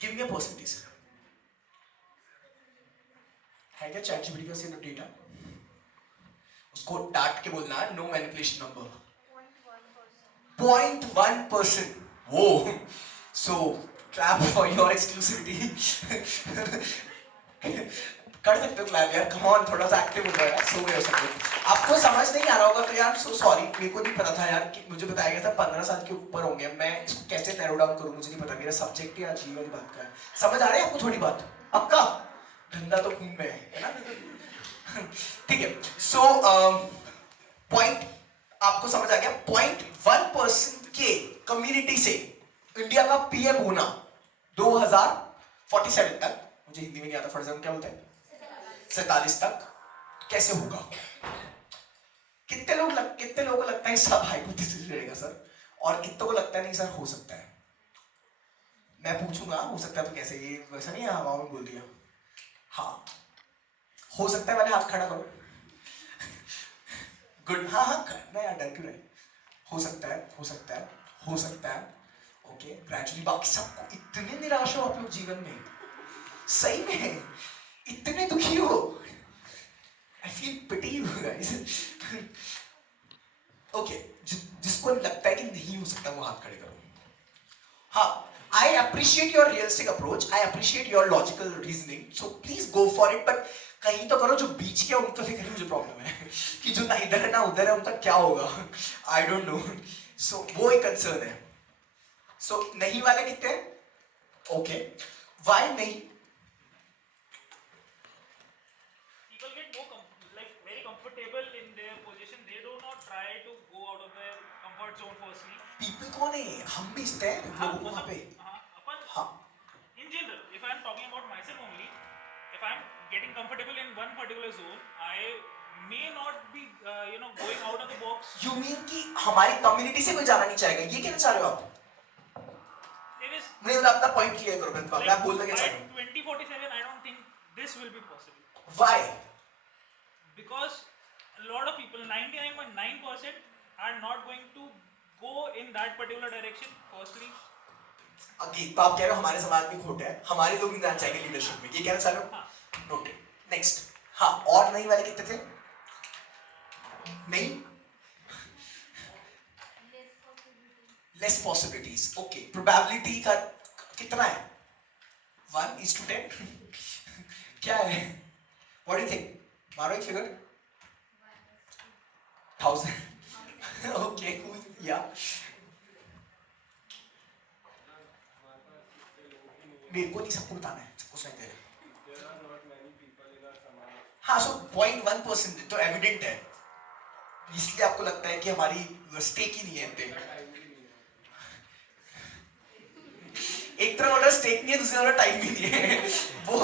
गिव मी अ परसेंटेज. है क्या ChatGPT का सिर्फ डेटा? उसको डांट के बोलना नो मैनिपुलेशन नंबर. 0.1%. वो सो क्लैप फॉर योर एक्सक्लूसिविटी. कर सकते हो क्लैप यार, कम ऑन, थोड़ा सा एक्टिव हो जाओ यार. सो गए हो सब लोग. आपको समझ नहीं आ रहा होगा तो यार सो सॉरी, मेरे को नहीं पता था यार कि मुझे बताया गया था 15 साल के ऊपर होंगे. मैं इसको कैसे नैरो डाउन करूं मुझे नहीं पता. मेरा सब्जेक्ट ही अजीब वाली बात का है. समझ आ रही है आपको थोड़ी बात? पक्का? धंधा तो खून में है ना? ठीक है. सो पॉइंट आपको समझ आ गया. 0.1% के कम्युनिटी से इंडिया का PM होना 2047 तक, मुझे हिंदी में नहीं आता, फॉर एग्जाम्पल क्या बोलते हैं, 47 तक कैसे होगा? कितने लोगों को लगता है सब हाइपोथेसिस रहेगा सर, और कितनों को लगता है नहीं सर हो सकता है? मैं पूछूंगा हो सकता है तो कैसे, ये वैसा नहीं है हवा में बोल दिया। हाँ हो सकता है वाले हाथ खड़ा करो। गुड, हाँ हाँ करना यार, डर क्यों नहीं। हो सकता है, हो सकता है, हो सकता है। ओके ग्रेजुअली बाकी सबको इतने निराश हो आप लोग जीवन में, सही में इतने दुखी हो, I feel pity you guys. Okay जिसको लगता है कि नहीं हो सकता वो हाथ खड़े करो। हाँ I appreciate your realistic approach, I appreciate your logical reasoning, so please go for it, but कहीं तो करो। जो बीच के उनको लेकर मुझे प्रॉब्लम है कि जो ना इधर है ना उधर है, उनका क्या होगा आई डोंट नो। सो वो एक कंसर्न है। सो नहीं वाले कितने हैं? ओके व्हाई नहीं? People get very comfortable in their position. They do not try to go out of their comfort zone firstly. People कौन है? हम भेजते हैं लोगों को वहां पे। हाँ In general, if I am talking about myself only, if I am getting comfortable in one particular zone, I may not be, going out of the box. You mean कि हमारी कम्युनिटी से कोई जाना नहीं चाहेगा, ये कहना चाह रहे हो आप? There is नहीं मतलब अपना पॉइंट क्लियर करो मैं बोलना क्या by चाह रहा हूँ। 2047, I don't think this will be possible Why? because a lot of people, 99.9%, are not going to go in that particular direction. Firstly, अगे तो आप कह रहे हो हमारे समाज में खोट है, हमारे लोग नहीं जाना चाहेंगे लीडरशिप में, ये कहना चाह रहे हो? नोटेड। नेक्स्ट। हाँ और नहीं वाले कितने थे? नहीं लेस पॉसिबिलिटीज। ओके प्रोबेबिलिटी का कितना है? 1:10 क्या है? What do you think? मारो एक फिगर। 1000 ओके कूल या मेरे को नहीं सबको बताना है, सबको सुनते हैं। हाँ सो 0.1% तो एविडेंट है, इसलिए आपको लगता है कि हमारी स्टेक ही नहीं है इतने। एक तरह वाला स्टेक नहीं है, दूसरी वाला टाइम भी नहीं है। वो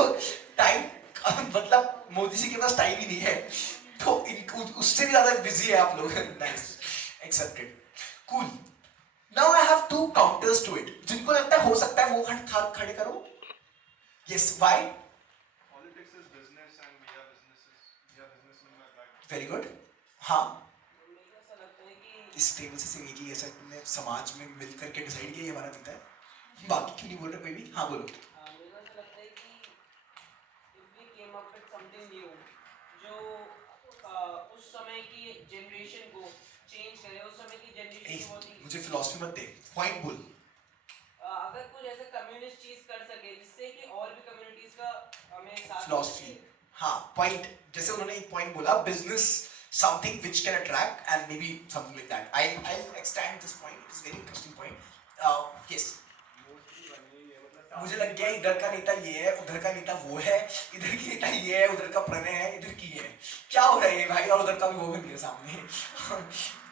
टाइम मतलब मोदी जी के पास टाइम ही नहीं है, तो उससे भी ज्यादा बिजी है आप लोग। Nice accepted cool. Now I have two counters to it. जिनको लगता है हो सकता है वो हाथ खड़े करो। Yes why? Politics is business and we are businesses. We are businessmen by background. Very good. हाँ मुझे ऐसा लगता है कि इस टेबल से एक ही ऐसा तुमने समाज में मिलकर के डिसाइड किया ये हमारा नेता है, बाकी क्यों नहीं बोल रहे कोई भी? हाँ बोलो। मुझे ऐसा लगता है कि if we came up with something new जो उस समय की जनरेशन को चेंज करे, उस समय की जनरेशन बहुत ही मुझे फिलॉसफी मत दे, पॉइंट बोल। अगर कुछ ऐसा कम्युनिस्ट चीज कर सके जिससे कि और भी कम्युनिटीज का हमें साथ फिलॉसफी हाँ पॉइंट, जैसे उन्होंने एक पॉइंट बोला business something which can attract and maybe something like that. I'll extend this point. It's a very interesting point. Yes. मुझे लग गया इधर का नेता ये है, उधर का नेता वो है, इधर की नेता ये है, उधर का प्रणय है, इधर की ये है। क्या हो रहा है ये भाई? और उधर का भी वो बन गया सामने।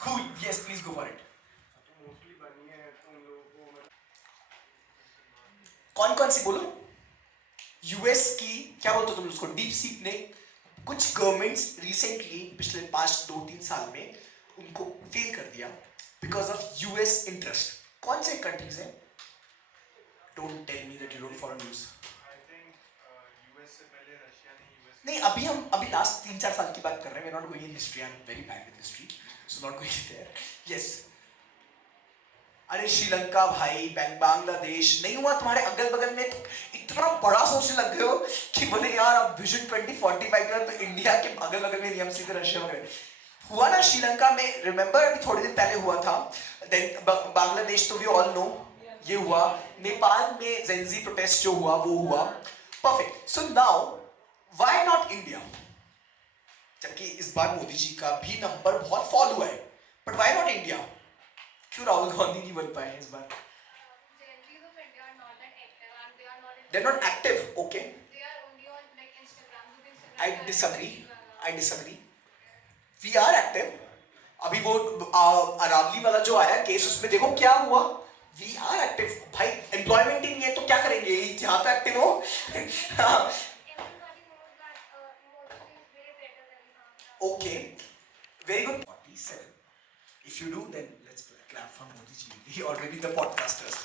Cool. Yes, please go for it. कौन सी बोलो? यूएस की क्या बोलते हो तुम उसको? डीप सीक ने कुछ गवर्नमेंट्स रिसेंटली पिछले 5-2-3 साल में उनको फेल कर दिया बिकॉज ऑफ यूएस इंटरेस्ट। कौन से कंट्रीज हैं? Don't tell me that you don't follow news. I think US से पहले रशिया ने US नहीं अभी लास्ट 3-4 साल की बात कर रहे हैं। we're not going in history, I'm very bad with history, so not going there. Yes. अरे श्रीलंका भाई, बांग्लादेश नहीं हुआ तुम्हारे अगल बगल में? इतना बड़ा सोचने लग गए हो कि बोले यार अब विजन 2045 का तो इंडिया के अगल बगल में नहीं, हम सीधे रशिया में हुआ ना। श्रीलंका में रिमेंबर अभी थोड़े दिन पहले हुआ था। देन बांग्लादेश तो वी ऑल नो ये हुआ। नेपाल में जेंजी प्रोटेस्ट जो हुआ वो हुआ। Perfect. So now why not India? जबकि इस बार मोदी जी का भी नंबर बहुत फॉल हुआ है, बट व्हाई नॉट इंडिया? क्यों राहुल गांधी नहीं बन पाए इस बार? They're not active. Okay. I disagree. We are active. अभी वो अरावली वाला जो आया केस, उसमें देखो क्या हुआ। We are active. भाई एम्प्लॉयमेंट ही नहीं है तो क्या करेंगे? यहाँ पे एक्टिव हो। Okay. Very good. 47. If you do, then let's clap for Modi ji or maybe the podcasters.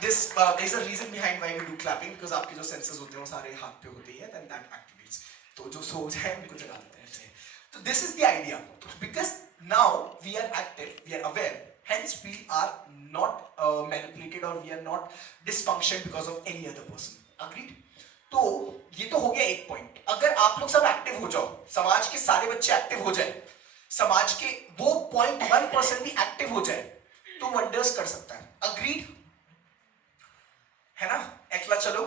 There's a reason behind why we do clapping, because आपके जो senses होते हैं वो सारे हाथ पे होते हैं, then that activates. तो जो सो जाए उनको जगा देते हैं ऐसे. So this is the idea, because now we are active, we are aware, hence we are not manipulated or we are not dysfunctioned because of any other person. Agreed? तो ये तो हो गया एक पॉइंट. अगर आप लोग सब एक्टिव हो जाओ, समाज के सारे बच्चे एक्टिव हो जाए, समाज के वो 0.1% भी एक्टिव हो जाए, तो वंडर्स कर सकता है. अग्रीड है ना? अकेला चलो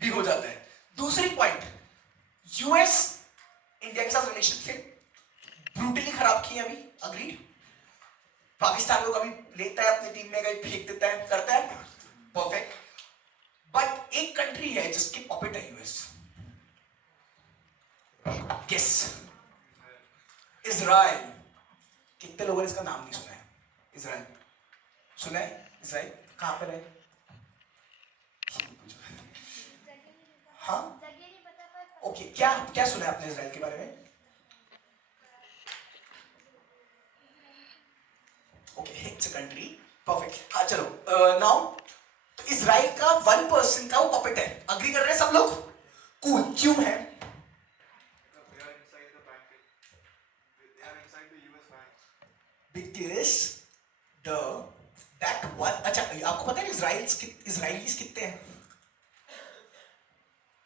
भी हो जाता है. दूसरी पॉइंट, यूएस इंडिया के साथ रिलेशनशिप ब्रूटली खराब की है अभी. अग्रीड. पाकिस्तान को कभी लेता है अपनी टीम में, कभी फेंक देता है, करता है. परफेक्ट. बट एक कंट्री है जिसकी पॉपेट है यूएस. गेस. इजराइल. कितने लोगों ने इसका नाम नहीं सुना है? इजराइल सुना है? इजराइल कहां पर है? हाँ, ओके. क्या क्या सुना है आपने इजराइल के बारे में? Okay, it's a country. Perfect. हाँ चलो. नाउ तो इजराइल का 1% का वो पपेट है. अग्री कर रहे हैं सब लोग? कूल. क्यों है? They are inside the bank. They are inside the US bank. Because that one. अच्छा, आपको पता है इजराइलीज कितने हैं?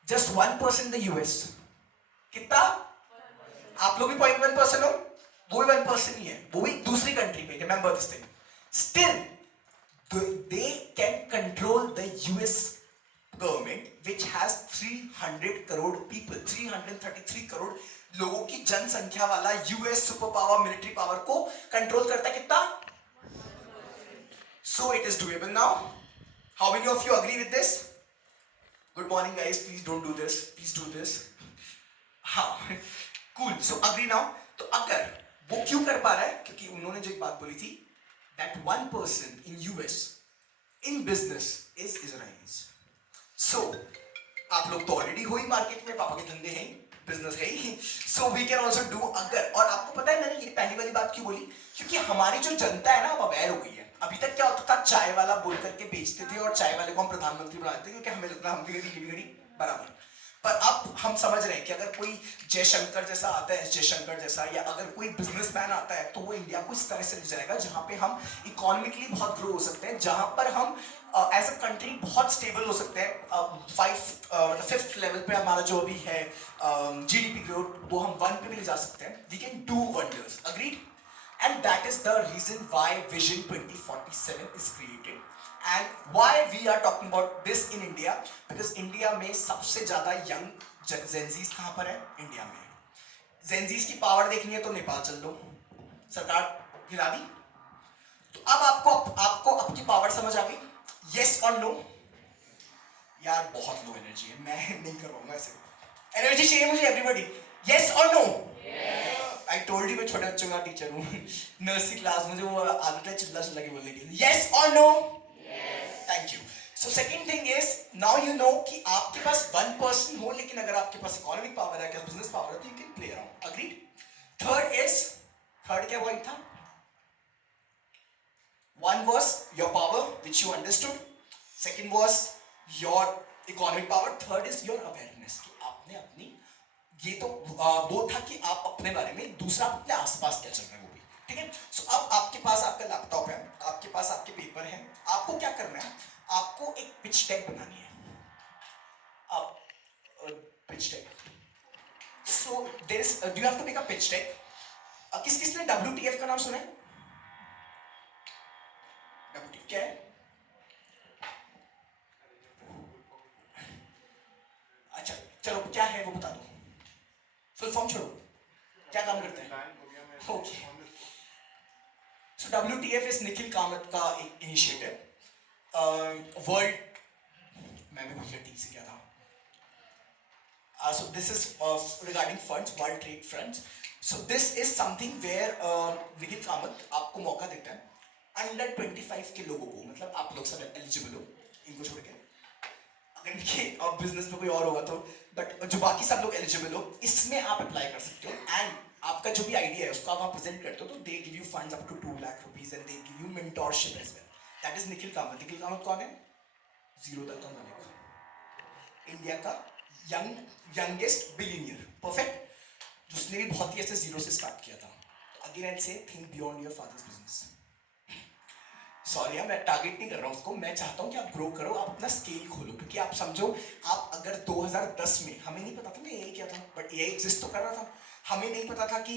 Just 1% the US. कितना? आप लोग भी 0.1% हो, वो भी 1% ही है, वो भी दूसरी कंट्री में. Remember this thing. Still, they can control the US government, which has 300 crore people, 333 crore लोगों की जनसंख्या वाला US super power, military power को कंट्रोल करता है. कितना? So it is doable now. How many of you agree with this? Good morning guys, please don't do this, please do this. हाँ, cool. So agree now. तो अगर वो क्यों कर पा रहा है? क्योंकि उन्होंने जो एक बात बोली थी, that 1% in US in business is Israelis. So आप लोग तो ऑलरेडी हो ही मार्केट में, पापा के धंधे हैं, बिजनेस है ही. So we can also do. अगर, और आपको पता है मैंने ये पहली वाली बात क्यों बोली? क्योंकि हमारी जो जनता है ना, अब अवेयर हो गई है. अभी तक क्या होता था, चाय वाला बोल करके बेचते थे और चाय वाले को हम प्रधानमंत्री बनाते थे, क्योंकि हमें लगता हम भी बराबर. पर अब हम समझ रहे हैं कि अगर कोई जयशंकर जैसा आता है, जयशंकर जैसा, या अगर कोई बिजनेसमैन आता है, तो वो इंडिया को इस तरह से ले जाएगा जहां पे हम इकोनॉमिकली बहुत ग्रो हो सकते हैं, जहां पर हम एज अ कंट्री बहुत स्टेबल हो सकते हैं. 5th लेवल पे हमारा जो अभी है जीडीपी ग्रोथ, वो हम 1 पे भी ले जा सकते हैं. We can do wonders. Agreed? And that is the reason why Vision 2047 is created. And why we are talking about this in India? Because India में सबसे ज़्यादा young Gen Zs कहाँ पर है? India में. Gen Zs की power देखनी है तो नेपाल चल लो, सरकार हिला दी. तो अब आपको आपकी पावर समझ आ गई? Yes or no? यार बहुत लो एनर्जी है, मैं नहीं कर पाऊंगा ऐसे. एनर्जी चाहिए मुझे everybody. Yes or no? I told you मैं छोटे बच्चों का टीचर हूँ. नर्सरी क्लास, मुझे वो आदत है चिल्ला चिल्ला के बोलने की. Yes or no? Yes. Thank you. So second thing is, now you know कि आपके पास 1% हो, लेकिन अगर आपके पास इकोनॉमिक पावर है, क्या बिजनेस पावर है, तो you can play around. Agreed? Third क्या पॉइंट था? One was your power, which you understood. Second was your economic power. Third is your awareness. कि आपने अपनी, ये तो वो था कि आप अपने बारे में, दूसरा अपने आसपास क्या चल रहा है वो भी. ठीक है? सो अब आपके पास आपका लैपटॉप है, आपके पास आपके पेपर हैं. आपको क्या करना है? आपको एक पिच डेक बनानी है. Pitch deck. So there is, do you have to make a pitch deck. किसने WTF का नाम सुना है? WTF क्या है? अच्छा चलो, क्या है वो बता दो. फुल फॉर्म छोड़ो, क्या काम करते हैं? Okay. So WTF is Nikhil Kamat का एक इनिशिएटिव. वर्ल्ड, मैं भी भूल गया ठीक से क्या था. So this is regarding funds, World Trade Funds. So this is something where Nikhil Kamat आपको मौका देता है अंडर 25 के लोगों को, मतलब आप लोग सब एलिजिबल हो इनको छोड़ के. अगर इनके और बिजनेस में कोई और होगा तो, बट जो बाकी सब लोग एलिजिबल हो, इसमें आप अप्लाई कर सकते हो. एंड आपका जो भी आइडिया है उसको आप वहाँ प्रेजेंट करते हो तो they give you funds up to 2 lakh rupees and they give you mentorship as well. That is Nikhil Kamath. Nikhil Kamath कौन है? जीरो तक कौन बनेगा? इंडिया का यंगेस्ट बिलियनियर. परफेक्ट. उसने भी बहुत ही ऐसे जीरो से स्टार्ट किया था. अगेन आई से think beyond your father's business. Sorry मैं टारगेट नहीं कर रहा हूँ उसको. मैं चाहता हूँ कि आप ग्रो करो, आप अपना स्केल खोलो. क्योंकि आप समझो, आप अगर 2010 में, हमें नहीं पता था ना एआई क्या था, बट एआई एग्जिस्ट तो कर रहा था. हमें नहीं पता था कि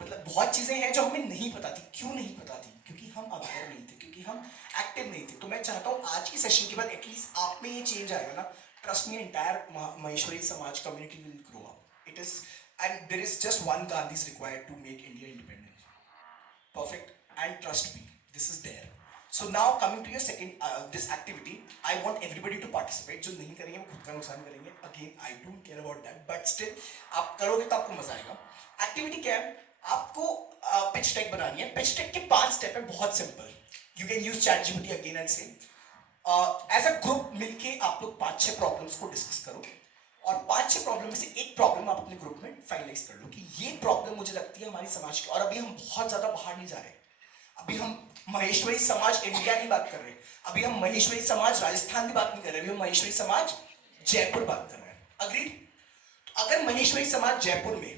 मतलब बहुत चीजें हैं जो हमें नहीं पता थी. क्यों नहीं पता थी? क्योंकि हम अवेयर नहीं थे, क्योंकि हम एक्टिव नहीं थे. तो मैं चाहता हूँ आज की सेशन के बाद एटलीस्ट आप में ये चेंज आएगा ना. ट्रस्ट मी, एंटायर महेश्वरी समाज community will grow up. It is, and there is just one Gandhi is required to make India independent. Perfect. And trust me, this is there. So now coming to your second this activity, I want everybody to participate. जो नहीं करेंगे वो खुद का नुकसान करेंगे. Again, I don't care about that, but still आप करोगे तो आपको मजा आएगा. Activity क्या है? आपको pitch deck बनानी है. Pitch deck के 5 स्टेप है, बहुत simple. You can use ChatGPT again and say, as a group मिलके आप लोग 5-6 प्रॉब्लम्स को डिस्कस करो और 5-6 प्रॉब्लम में से एक प्रॉब्लम आप अपने ग्रुप में फाइनलाइज कर लो कि ये प्रॉब्लम मुझे लगती है हमारी समाज की. और अभी हम बहुत ज्यादा बाहर नहीं जा रहे. अभी हम महेश्वरी समाज इंडिया की बात कर रहे हैं. अभी हम महेश्वरी समाज राजस्थान की बात नहीं कर रहे. अभी हम महेश्वरी समाज जयपुर बात कर रहे हैं. अग्रीड? तो अगर महेश्वरी समाज जयपुर में,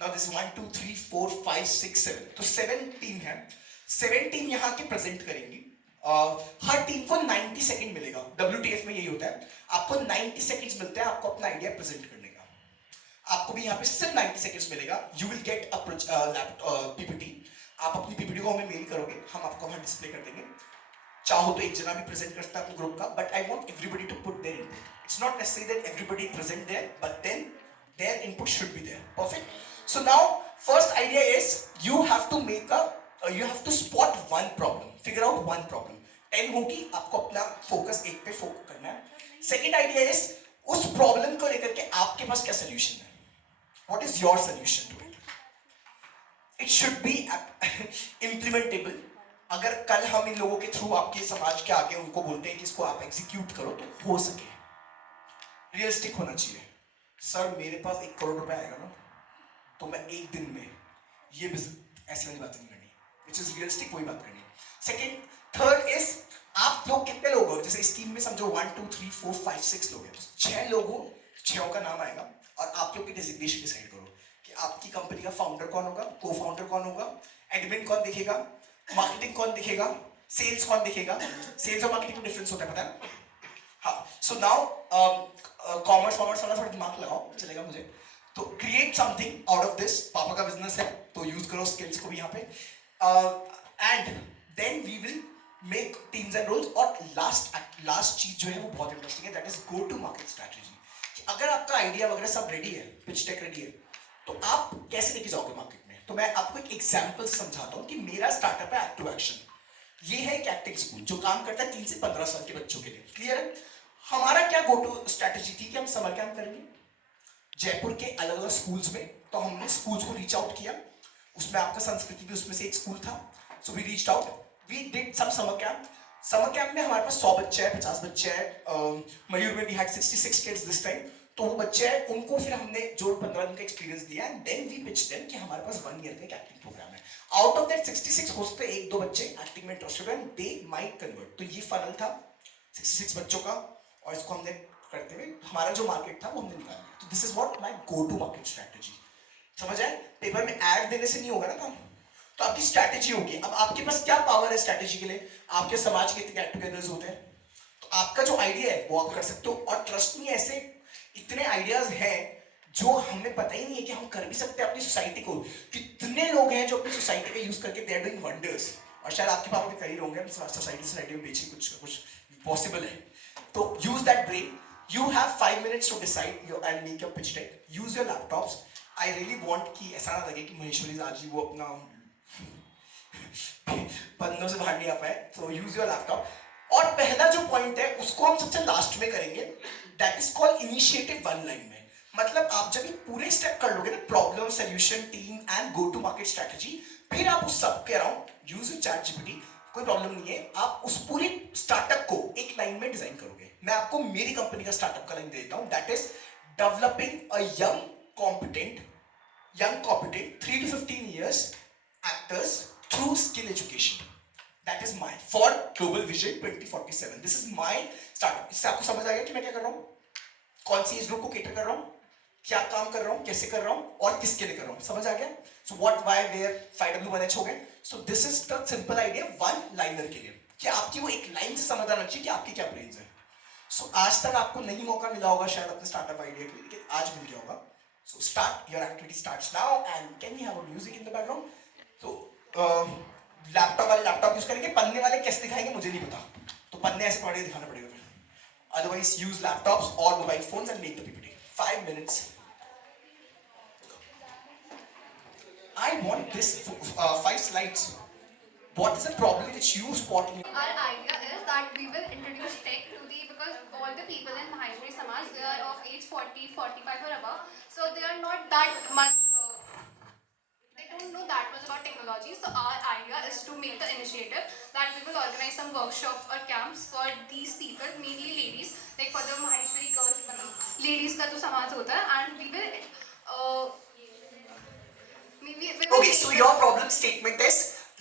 नाउ दिस 1 2 3 4 5 6 7, तो 7 टीम है. 7 टीम यहाँ के प्रेजेंट करेंगी. हर टीम को 90 सेकंड मिलेगा. WTF में यही होता है, आपको 90 सेकंड्स मिलते हैं आपको अपना आइडिया प्रेजेंट करने का. आपको भी यहाँ पे सिर्फ 90 सेकंड्स मिलेगा. You will get a PPT. आप अपनी पीपीटी को हमें मेल करोगे, हम आपको वहाँ डिस्प्ले कर देंगे. चाहो तो एक जना भी प्रेजेंट कर सकता है अपने ग्रुप का, but I want everybody to put their input. It's not necessary that everybody present their, but then their input should be there. Perfect. So now first idea is you have to make you have to spot one problem, figure out one problem. 10 होगी, आपको अपना focus एक पे focus करना है. Second idea is उस problem को लेकर के आपके पास क्या सोल्यूशन है. What is your solution to it. It should be implementable. अगर कल हम इन लोगों के थ्रू आपके समाज के आगे उनको बोलते हैं कि इसको आप एग्जीक्यूट करो तो हो सके. रियलिस्टिक होना चाहिए. सर मेरे पास 1 करोड़ रुपए आएगा ना, तो मैं एक दिन में ये बिजनेस, ऐसी वाली बात नहीं करनी. Which is realistic, वही बात करनी है. सेकेंड, थर्ड इज आप लोग कितने लोग हो. जैसे इस टीम में समझो 1 2 3 4 5 6 लोग हैं, तो 6 लोगों, 6 का नाम आएगा और आप लोग की डेजिग्नेशन डिसाइड करो कि आपकी कंपनी का फाउंडर कौन होगा, को फाउंडर कौन होगा, एडमिन कौन दिखेगा, मार्केटिंग कौन दिखेगा, सेल्स कौन दिखेगा. सेल्स और मार्केटिंग में डिफरेंस होता है, पता है. हाँ. सो नाउ कॉमर्स वाला थोड़ा दिमाग लगाओ, चलेगा मुझे. तो create something out of this. पापा का बिजनेस है तो यूज करो स्किल्स को भी यहाँ पे. And then we will make teams and roles. और लास्ट चीज जो है वो बहुत इंटरेस्टिंग है, that is go to market strategy. अगर आपका आइडिया वगैरह सब रेडी है, पिच टेक रेडी है, तो आप कैसे लेके जाओगे मार्केट में. तो मैं आपको एक एग्जांपल समझाता हूँ कि मेरा स्टार्टअप है एक्टिव एक्शन. ये है एक एक्टिंग स्कूल जो काम करता है 3 से 15 साल के बच्चों के लिए. क्लियर है. हमारा क्या गो टू स्ट्रैटेजी थी कि हम समर कैंप करेंगे जयपुर के अलग अलग स्कूल्स में. तो हमने स्कूल्स को रीच आउट किया. उसमें आपका संस्कृति भी उसमें से एक स्कूल था. So we reached out, we did some summer camp. Summer camp में हमारे पास 100 बच्चे हैं, 50 बच्चे हैं. मयूर में we had 66 kids this time. तो वो बच्चे हैं, उनको फिर हमने जो 15 दिन का एक्सपीरियंस दिया and then we pitch them कि हमारे पास 1 ईयर का एक एक्टिंग प्रोग्राम है. आउट ऑफ दैट 66 हो सकते 1-2 बच्चे एक्टिंग में interested and they might convert. तो ये फनल था 66 बच्चों का और इसको हमने करते हुए हमारा जो मार्केट था वो हमने निकाल दिया. तो this is what my go to market strategy. समझ आए. पेपर में ऐड देने से नहीं होगा ना काम, तो आपकी स्ट्रैटेजी होगी. अब आपके पास क्या पावर है स्ट्रैटेजी के लिए. आपके समाज के गेट टुगेदर्स होते हैं, तो आपका जो आइडिया है वो आप कर सकते हो. और ट्रस्ट मी, ऐसे इतने आइडियाज हैं जो हमें पता ही नहीं है कि हम कर भी सकते हैं अपनी सोसाइटी को. कितने लोग हैं जो अपनी सोसाइटी का यूज करके दे आर डूइंग वंडर्स. और शायद आपके पापा भी कर ही होंगे, सोसाइटी में बेची कुछ पॉसिबल है. तो use that brain. You have 5 minutes to decide your and make your pitch deck. Use your laptops. I really want कि ऐसा ना लगे कि महेश्वरी आज ही वो अपना बंदों से बाहर नहीं आ पाए. तो यूज योर लैपटॉप. और पहला जो पॉइंट है उसको हम सबसे लास्ट में करेंगे. That is called initiative 1 line में. मतलब आप जब ये पूरे स्टेप कर लोगे ना, problem, solution, team and go to market strategy, फिर आप उस सब के अराउंड यूज ChatGPT. कोई प्रॉब्लम नहीं है, आप उस पूरी स्टार्टअप को एक लाइन में डिजाइन करोगे. मैं आपको मेरी कंपनी का स्टार्टअप का लाइन देता हूं, that is developing a young competent young competent 3 to 15 years actors through skill education. That is my for Global Vision 2047. This is my startup. इससे आपको समझ आ गया कि मैं क्या कर रहा हूँ, कौन सी एज ग्रुप को केटर कर रहा हूँ, क्या काम कर रहा हूँ, कैसे कर रहा हूँ और किसके लिए कर रहा हूँ. समझ आ गया. So what, why, where, 5W1H हो गए. So this is the simple idea one liner के लिए कि आपकी वो एक लाइन से समझ आना चाहिए कि आपकी क्या ब्रेन्स है. So आज तक आपको नहीं मौका मिला होगा शायद अपने स्टार्टअप आइडिया के लिए, लेकिन आज मिल गया होगा. So start, your activity starts now and can we have a music in the background? So laptop वाले लैपटॉप यूज करेंगे, पन्ने वाले कैसे दिखाएंगे मुझे नहीं पता, तो पन्ने ऐसे पढ़े दिखाना पड़ेगा फिर. अदरवाइज यूज लैपटॉप्स और mobile phones and make the PPT. 5 minutes. I want this 5 slides. What is the problem that you spot in? Our idea is that we will introduce tech to the, because all the people in Maheshwari Samaj, they are of age 40, 45 or above, so they are not that much, they don't know that much about technology. So our idea is to make the initiative that we will organize some workshops or camps for these people, mainly ladies, like for the Maheshwari girls, ladies का जो समाज होता है, and we will Okay, so your problem statement is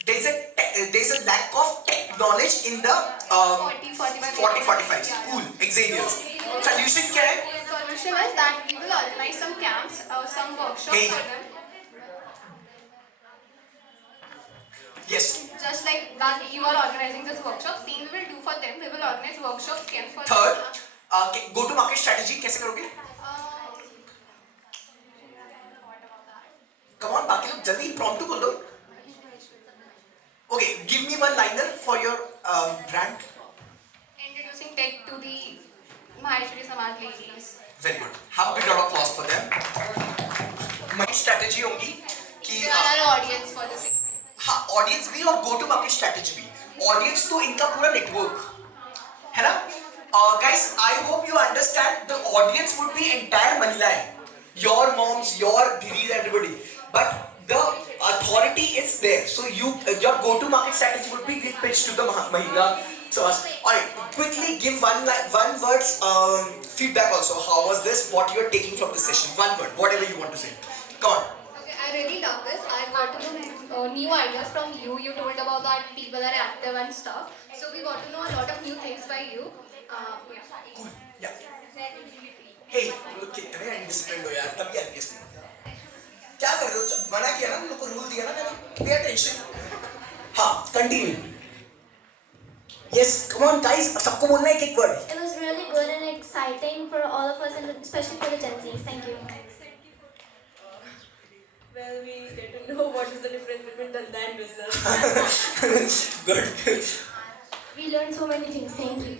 there's a lack of tech knowledge in the 40-45 school Xavier's. Solution क्या है? Solution is that we will organize some camps or some workshops Hey. for them. Yes. Just like that you are organizing this workshop, same we will do for them. We will organize workshops, camps for Third, them. go to market strategy कैसे करोगे? Come on, बाकी लोग जल्दी impromptu बोल दो. Okay, give me one liner for your brand. Introducing tech to the Maheshwari Samaj ladies. Very good. Have a big round of applause for them. My strategy होगी कि They are our audience for this. हाँ, audience भी और go to market strategy भी. Audience तो इनका पूरा network है ना. Guys, I hope you understand the audience would be entire महिलाएं, योर मॉम्स, योर दीदीज, everybody, but the authority is there. So your go to market strategy would be pitched to the Mahila. So alright, quickly give one word feedback also. How was this? What you are taking from this session? One word, whatever you want to say. Come on. Okay, I really love this. I got to know new ideas from you. You told about that people are active and stuff. So we got to know a lot of new things by you. Yeah. Cool. Yeah. Hey, look कितने undisciplined हो यार. तभी आगे से क्या कर रहे हो? मना किया ना, तुम लोग को रूल दिया ना मैंने. Pay attention. हाँ, continue. Yes, come on guys. सबको बोलना है एक word. It was really good and exciting for all of us, and especially for the Gen Zs. Thank you. Well, we get to know what is the difference between Danda and business. Good. We learned so many things. Thank you.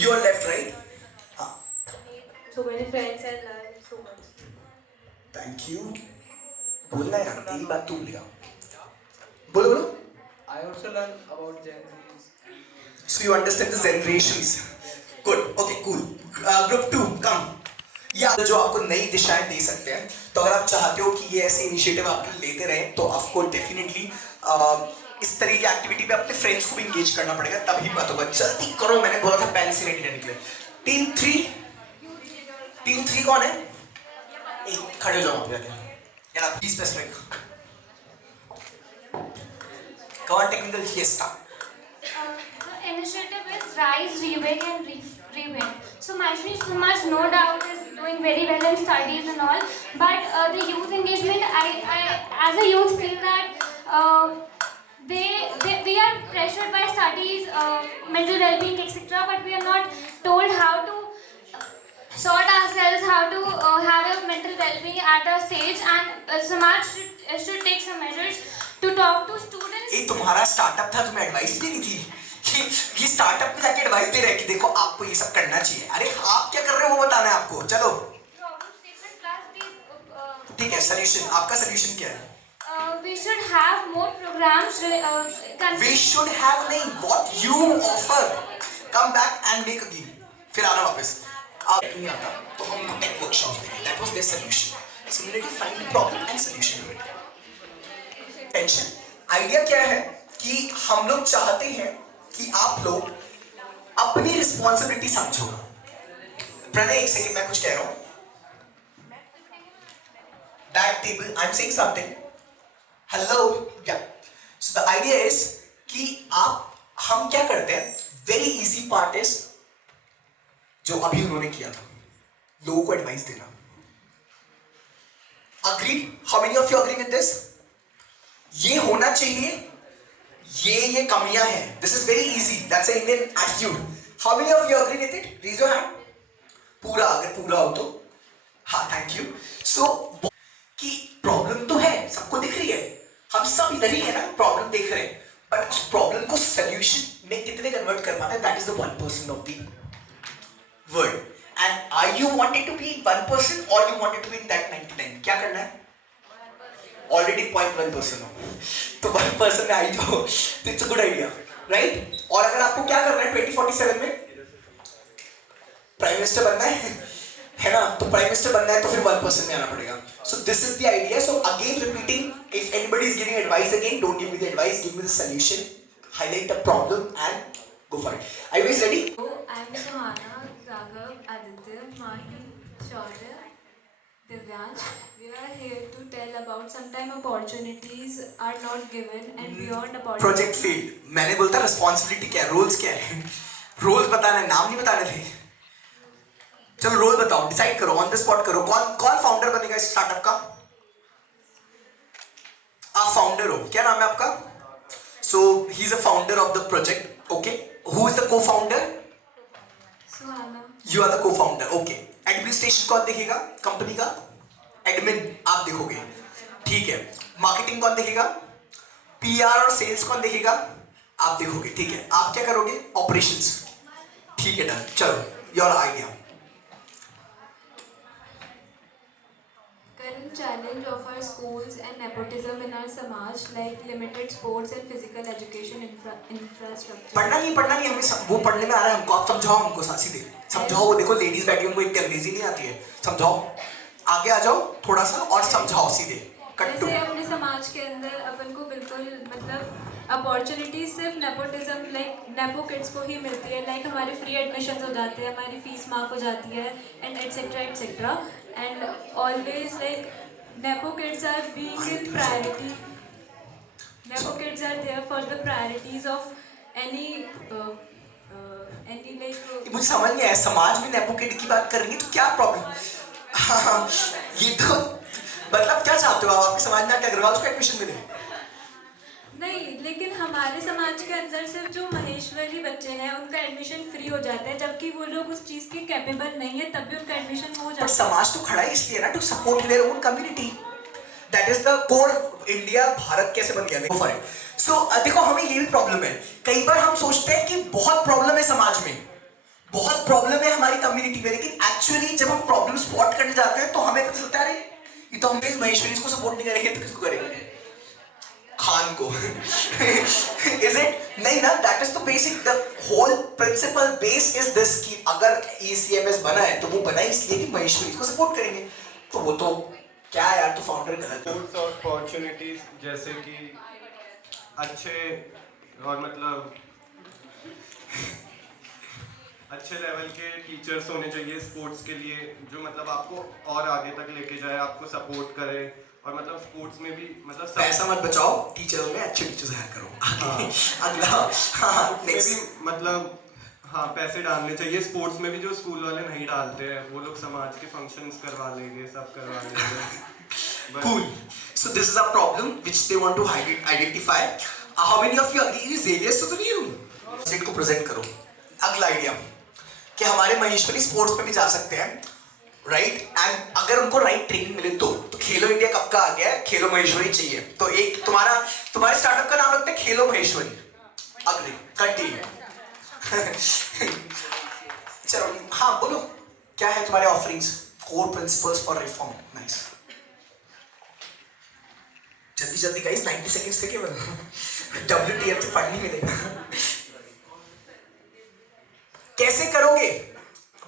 You are left, right? हाँ. So many friends and learned so much. Thank you. बोलना यार, तेरी बात तू बोलेगा. बोलो बोलो. I also learned about Gen Zs. So you understand the generations. Good. Okay, cool. Group 2, come. या जो आपको नई दिशाएं दे सकते हैं, तो अगर आप चाहते हो कि ये ऐसे इनिशिएटिव आप लेते रहें, तो आपको डेफिनेटली इस तरह की एक्टिविटी पे अपने फ्रेंड्स को भी इंगेज करना पड़ेगा, तभी बात होगा. जल्दी करो, मैंने बोला था पहले से रेडी रहने के लिए. टीम 3 कौन है? एक खड़े हो जाओ आप यार. यार प्लीज स्पेसिफिक. कौन technical? Yes, start. The initiative is Rise, Rewake and Rewin. So Maheshwari Samaj no doubt is doing very well in studies and all, but the youth engagement, I as a youth feel that we are pressured by studies, mental well-being, etc. But we are not told how to sort ourselves, how to have a mental well-being at a stage, and Samaj should take some measures to talk to students. ये तुम्हारा startup था, तुम्हें advice देनी थी. ये startup में जाके advice दे रहे हैं कि देखो आपको ये सब करना चाहिए. अरे आप क्या कर रहे हो वो बताना है आपको. चलो ठीक है. सोल्यूशन, आपका सोल्यूशन क्या है? We should have more programs. We should have नहीं, what you offer. Come back and make a game. फिर आना वापस. आप नहीं आता तो हम टेक वर्कशॉप देंगे. That was their solution. Similarly, find the problem and solution to it. Tension. Idea क्या है कि हम लोग चाहते हैं कि आप लोग अपनी रिस्पॉन्सिबिलिटी समझो. प्रणय एक सेकंड, मैं कुछ कह रहा हूं. that table, I'm saying something. Hello, yeah. So the idea is कि हम क्या करते हैं, very easy part is जो अभी उन्होंने किया था, लोगों को एडवाइस देना. Agreed? How many of you agree with this? ये होना चाहिए, ये कमियां हैं. This is very easy. That's an Indian attitude. How many of you agree with it? Raise your hand. पूरा, अगर पूरा हो तो हाँ, थैंक यू. सो कि प्रॉब्लम तो है, सबको दिख रही है, हम सब इधर ही है ना, प्रॉब्लम देख रहे हैं, बट उस प्रॉब्लम को सॉल्यूशन में कितने कन्वर्ट कर पाते हैं, that is the 1% of the world. And are you wanted to be 1% और you wanted to be that 99? क्या करना है? ऑलरेडी 0.1% हो, तो 1% में आई जाओ, तो it's a good idea, right? और अगर आपको क्या करना है 2047 में, प्राइम मिनिस्टर बनना है ना, तो प्राइम मिनिस्टर बनना है तो फिर 1% में आना पड़ेगा. सो this is the idea. So again repeating, if anybody is giving advice, again don't give me the advice, give me the solution, highlight the problem and go for it. Are you guys ready? I'm Suhana, Raghav, Aditya, Mahi, Shaurya, Divyansh. We are here to tell about sometimes opportunities are not given and beyond opportunities. Project failed. मैंने बोलता responsibility क्या है, roles क्या है, roles बताना है, नाम नहीं बताने थे. चलो रोल बताओ, डिसाइड करो, ऑन द स्पॉट करो. कौन फाउंडर बनेगा इस स्टार्टअप का? आप फाउंडर हो, क्या नाम है आपका? So he is a founder of the project. Okay, who is the co founder? Suhana. You are the co founder. Okay, administration कौन देखेगा कंपनी का? एडमिन आप देखोगे, ठीक है. मार्केटिंग कौन देखेगा? पीआर और सेल्स कौन देखेगा? आप देखोगे, ठीक है. आप क्या करोगे? ऑपरेशंस. ठीक है, डन. चलो, your idea. Current challenge of our schools and nepotism in our samaj, like limited sports and physical education infrastructure. पढ़ना नहीं हमें, वो पढ़ने में आ रहा है हमको. आप समझाओ हमको, सीधे समझाओ. वो देखो लेडीज बैठी, उनको इतनी अंग्रेजी नहीं आती है. समझाओ, आगे आ जाओ थोड़ा सा और समझाओ सीधे. कट्टू. जैसे अपने समाज के अंदर अपन को बिल्कुल मतलब अपॉर्चुनिटीज सिर्फ नेपोटिज्म लाइक नेपो किड्स को ही मिलती है. लाइक हमारे फ्री एडमिशन्स हो जाते हैं, हमारी फीस माफ हो जाती है and etcetera. And always like nepo kids are being in priority. Nepo kids are there for the priorities of any like. मुझे समझ नहीं आया, समाज में नेपोकिड की बात कर रही है तो क्या प्रॉब्लम? ये तो मतलब क्या चाहते हो आप? आपके समाज में आके अग्रवाल को एडमिशन मिले? नहीं, लेकिन हमारे समाज के अंदर सिर्फ जो महेश्वरी बच्चे हैं उनका एडमिशन फ्री हो जाता है, जबकि वो लोग उस चीज़ के कैपेबल नहीं है, तब भी उनका एडमिशन हो जाता है. समाज तो खड़ा है इसलिए ना, to support their own community. That is the core. India, Bharat कैसे बन गया? सो देखो, हमें ये भी प्रॉब्लम है. कई बार हम सोचते हैं कि बहुत प्रॉब्लम है समाज में, बहुत प्रॉब्लम है हमारी कम्युनिटी में, लेकिन एक्चुअली जब हम प्रॉब्लम स्पॉट करने जाते हैं तो हमें पता चलता है ये तो हम महेश्वरी को सपोर्ट नहीं करेंगे तो किसको करेंगे? खान को. Is it? नहीं ना. That is the basic, the whole principle base is this कि अगर ECMS बना है तो वो बना इसलिए कि महेश्वरी को सपोर्ट करेंगे. तो वो तो क्या यार, तो फाउंडर गलत है. Sports और opportunities जैसे कि अच्छे और मतलब अच्छे लेवल के टीचर्स होने चाहिए स्पोर्ट्स के लिए, जो मतलब आपको और आगे तक लेके जाए, आपको सपोर्ट करे. और मतलब स्पोर्ट्स में भी मतलब पैसा मत बचाओ, टीचरों में अच्छे टीचर्स हायर करो. अगला. हाँ, भी मतलब हाँ, पैसे डालने चाहिए स्पोर्ट्स में भी, जो स्कूल वाले नहीं डालते हैं. वो लोग समाज के फंक्शंस करवा लेंगे, सब करवा लेंगे. Cool. So this is a problem which they want to identify. How many of you agree? Xavier तो नहीं हूँ. को प्रेजेंट करो. अगला आइडिया कि हमारे महेश्वरी स्पोर्ट्स में भी जा सकते हैं, राइट? एंड अगर उनको राइट ट्रेनिंग मिले तो खेलो इंडिया कब का आ गया है, खेलो महेश्वरी चाहिए. तो एक तुम्हारे स्टार्टअप का नाम रखते हैं खेलो महेश्वरी. Agree, continue. चलो, हाँ बोलो, क्या है तुम्हारे offerings? Core principles for reform. Nice. जल्दी गाइस, 90 सेकंड्स थे केवल. WTF से फंड नहीं मिलेगा. कैसे करोगे?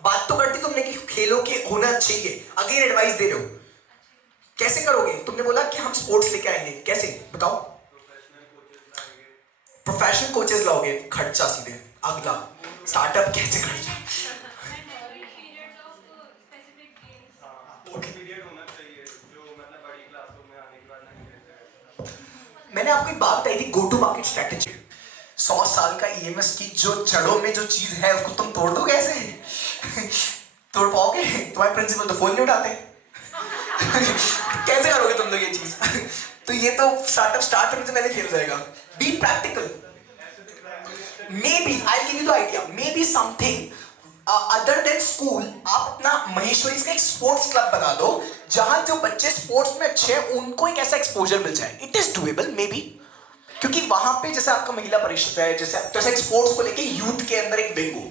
बात तो करती तुमने कि खेलों के होना चाहिए, अगेन एडवाइस दे रहे हो. कैसे करोगे? तुमने बोला कि हम स्पोर्ट्स लेके आएंगे, कैसे बताओ? प्रोफेशनल कोचेस लाओगे, खर्चा सीधे. अगला, स्टार्टअप कैसे खर्चा? पीरियड होना चाहिए जो मतलब बड़ी मैंने आपको एक बात बताई थी, गो टू मार्केट स्ट्रेटेजी। 100 साल का ईएमएस की जो जड़ों में जो चीज है उसको तुम तोड़ दो कैसे? तोड़ पाओगे? तुम्हारे प्रिंसिपल तो फोन नहीं उठाते। कैसे करोगे तुम लोग ये चीज? तो ये तो स्टार्टअप स्टार्ट करने से पहले फेल जाएगा। Be practical. Maybe I give you the idea, maybe something other than school. आप अपना महेश्वरी का एक स्पोर्ट्स क्लब बना दो, जहां जो बच्चे स्पोर्ट्स में अच्छे हैं उनको एक ऐसा एक्सपोजर मिल जाए। It is doable may be, क्योंकि वहां पे जैसे आपका महिला परिषद है, जैसे स्पोर्ट्स को लेके यूथ के अंदर एक विंग हो,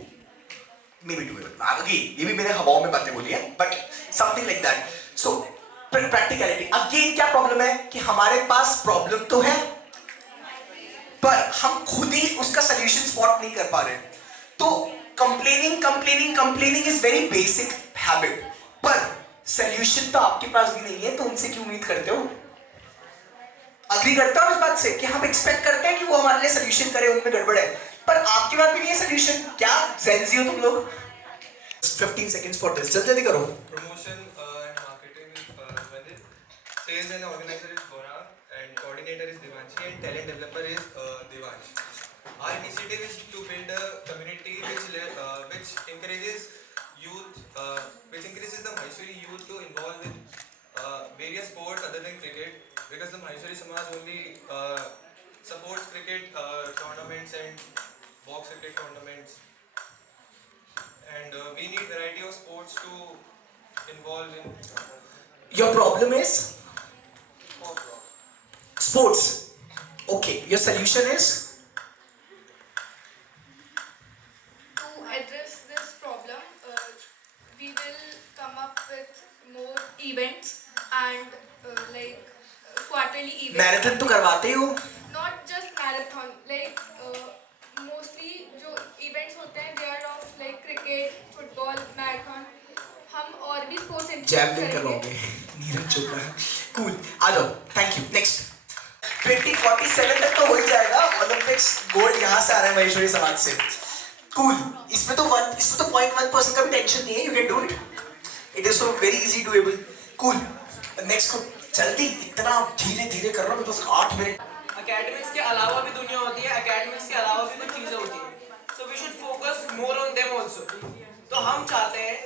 मे बी डूएबल। आगे ये भी मेरे हवाओं में बातें बोली है, but something like that. So practicality again, क्या प्रॉब्लम है कि हमारे पास प्रॉब्लम तो है पर हम खुद ही उसका सॉल्यूशन स्पॉट नहीं कर पा रहे। तो complaining is very basic habit, पर सॉल्यूशन तो आपके पास भी नहीं है, तो उनसे क्यों उम्मीद करते हो? अग्री करता हूं इस बात से कि हम एक्सपेक्ट करते हैं कि वो हमारे लिए सॉल्यूशन करे, उनमें गड़बड़ है, पर आपके पास भी नहीं है सॉल्यूशन। क्या जेंजी हो तुम लोग? 15 seconds for this, जल्दी करो। Promotion and marketing is Vandit. Sales and organizer is Gaurav, and coordinator is Devanshi, and talent developer is Devansh. Our initiative is to build a community which encourages youth, which encourages the Maheshwari youth to involve with various sports other than cricket, because the Maheshwari Samaj only supports cricket tournaments and box cricket tournaments. And we need variety of sports to involve in. Your problem is sports. Okay, your solution is? To address this problem, we will come up with more events and quarterly events. Marathon तो करवाते हो? Not just marathon, mostly जो events होते हैं they are of like cricket, football, marathon. हम और भी sports introduce javelin करेंगे. करवाओगे? नीरज चोपड़ा। कूल, आ जाओ, थैंक यू। नेक्स्ट 2047 तक तो हो ही जाएगा। ओलंपिक्स गोल्ड यहाँ से आ रहा है महेश्वरी समाज से। कूल, इसमें तो 0.1% का भी टेंशन नहीं है, you can do it. It is so very easy doable. Cool, next को जल्दी, इतना धीरे धीरे कर रहा हूँ, बस 8 मिनट। एकेडमिक्स के अलावा भी दुनिया होती है, एकेडमिक्स के अलावा भी कुछ चीज़ें होती हैं, so we should focus more on them also. तो हम चाहते हैं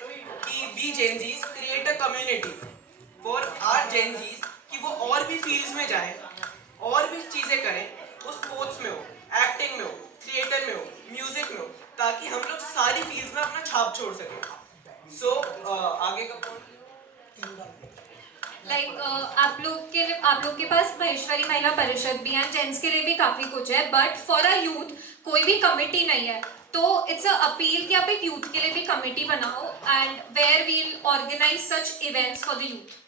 कि we Gen Zs create a community for our Gen Zs, कि वो और भी फील्ड्स में जाएं, और भी चीज़ें करें, वो स्पोर्ट्स में हो, एक्टिंग में हो, थिएटर में हो, म्यूजिक में हो, ताकि हम लोग सारी फील्ड्स में अपना छाप छोड़ सकें। सो आगे का आप लोग के पास महेश्वरी महिला परिषद भी है, जेंट्स के लिए भी काफ़ी कुछ है, बट फॉर अ यूथ कोई भी कमिटी नहीं है। तो इट्स अ अपील कि आप एक यूथ के लिए भी कमिटी बनाओ and where we'll organise such events for the youth.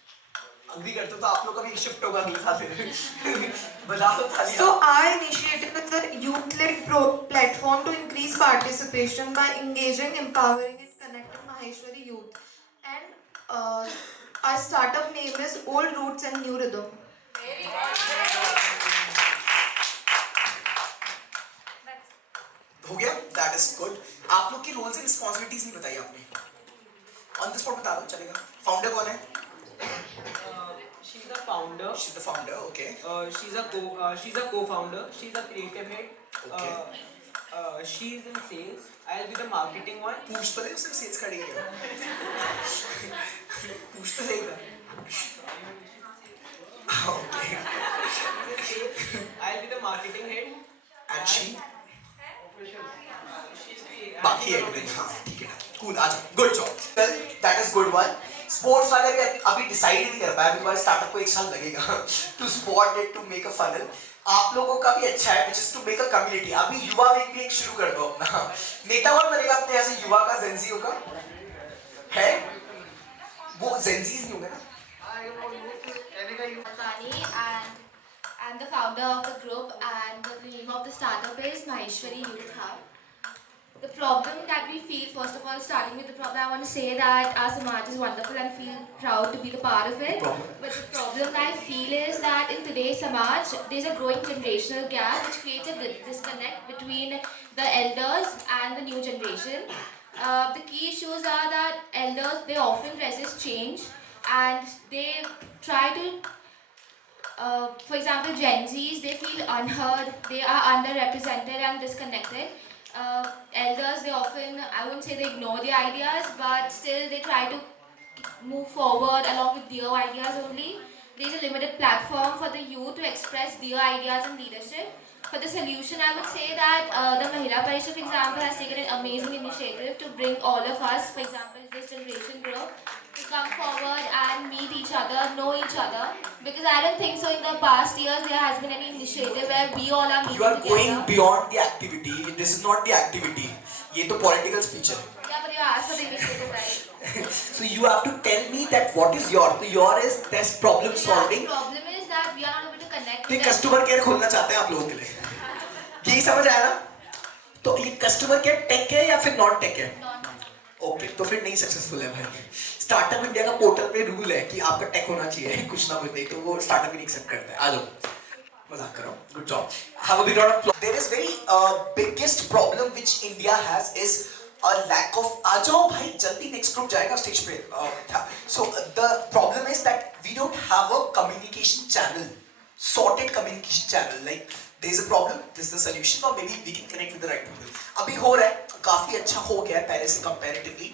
Agree करते हो तो आप लोग का भी शिफ्ट होगा अगले साल से। बता दो थाली। So our initiative is a youth-led platform to increase participation by engaging, empowering and connecting Maheshwari youth. And our startup name is Old Roots and New Rhythm. हो गया? That is good. आप लोग की रोल्स एंड रिस्पॉन्सिबिलिटीज नहीं बताई आपने। On the spot बता दो, चलेगा। फाउंडर कौन है? she's a founder. She's the founder, okay. She's a co-founder. She's a creative head. Okay. She's in sales. I'll be the marketing one. पूछ तो ले उससे सेल्स का डील है। पूछ तो लेगा। Okay. I'll be the marketing head. And she? She's the बाकी है हाँ, ठीक है। Cool, आ जाओ। Good job. Well, that is good one. Sports वाले भी अभी डिसाइड नहीं कर पाए, अभी स्टार्टअप को 1 साल लगेगा to spot it, to make a funnel. आप लोगों का भी अच्छा है, which is to make a community। अभी युवा विंग भी एक शुरू कर दो अपना। नेता कौन बनेगा अपने यहाँ से युवा का, जेंजी का है? वो जेंजीज नहीं होंगे ना? I'm the founder of the group, and the name of the startup is Maheshwari Youth Hub. The problem that we feel, first of all, starting with the problem, I want to say that our Samaj is wonderful and feel proud to be the part of it. But the problem I feel is that in today's Samaj, there's a growing generational gap which creates a disconnect between the elders and the new generation. The key issues are that elders, they often resist change and they try to For example, Gen Zs, they feel unheard, they are underrepresented and disconnected. Elders, they often, I wouldn't say they ignore their ideas, but still they try to move forward along with their ideas only. There is a limited platform for the youth to express their ideas and leadership. For the solution, I would say that the Mahila Parishad, for example, has taken an amazing initiative to bring all of us, for example, this generation group, to come forward and meet each other, know each other. Because I don't think so in the past years there has been any initiative where we all are meeting You are together. going beyond the activity. This is not the activity. ये तो political speech है. Yeah, but you asked for the initiative, right? So you have to tell me that what is your. So your is this problem solving. The problem is that we are not able to connect तो with customer care खोलना चाहते हैं आप लोगों के लिए. यही समझ आया ना? तो ये कस्टमर केयर टेक है या फिर नॉन टेक है? ओके, तो फिर नहीं सक्सेसफुल है भाई. स्टार्टअप इंडिया का पोर्टल पे रूल है कि आपका टेक होना चाहिए, कुछ ना कुछ नहीं तो वो स्टार्टअप ही नहीं एक्सेप्ट करता है. आ जाओ, मजाक कर रहा हूँ. Good job. Have a big round of applause. There is very biggest problem which India has is a lack of. आ जाओ भाई, जल्दी next group जाएगा stage पे. So the problem is that we don't have a communication channel, sorted communication channel. Like there is a problem, this is the solution, or maybe we can connect with the right people. अभी हो रहा है, काफी अच्छा हो गया है पहले से comparatively,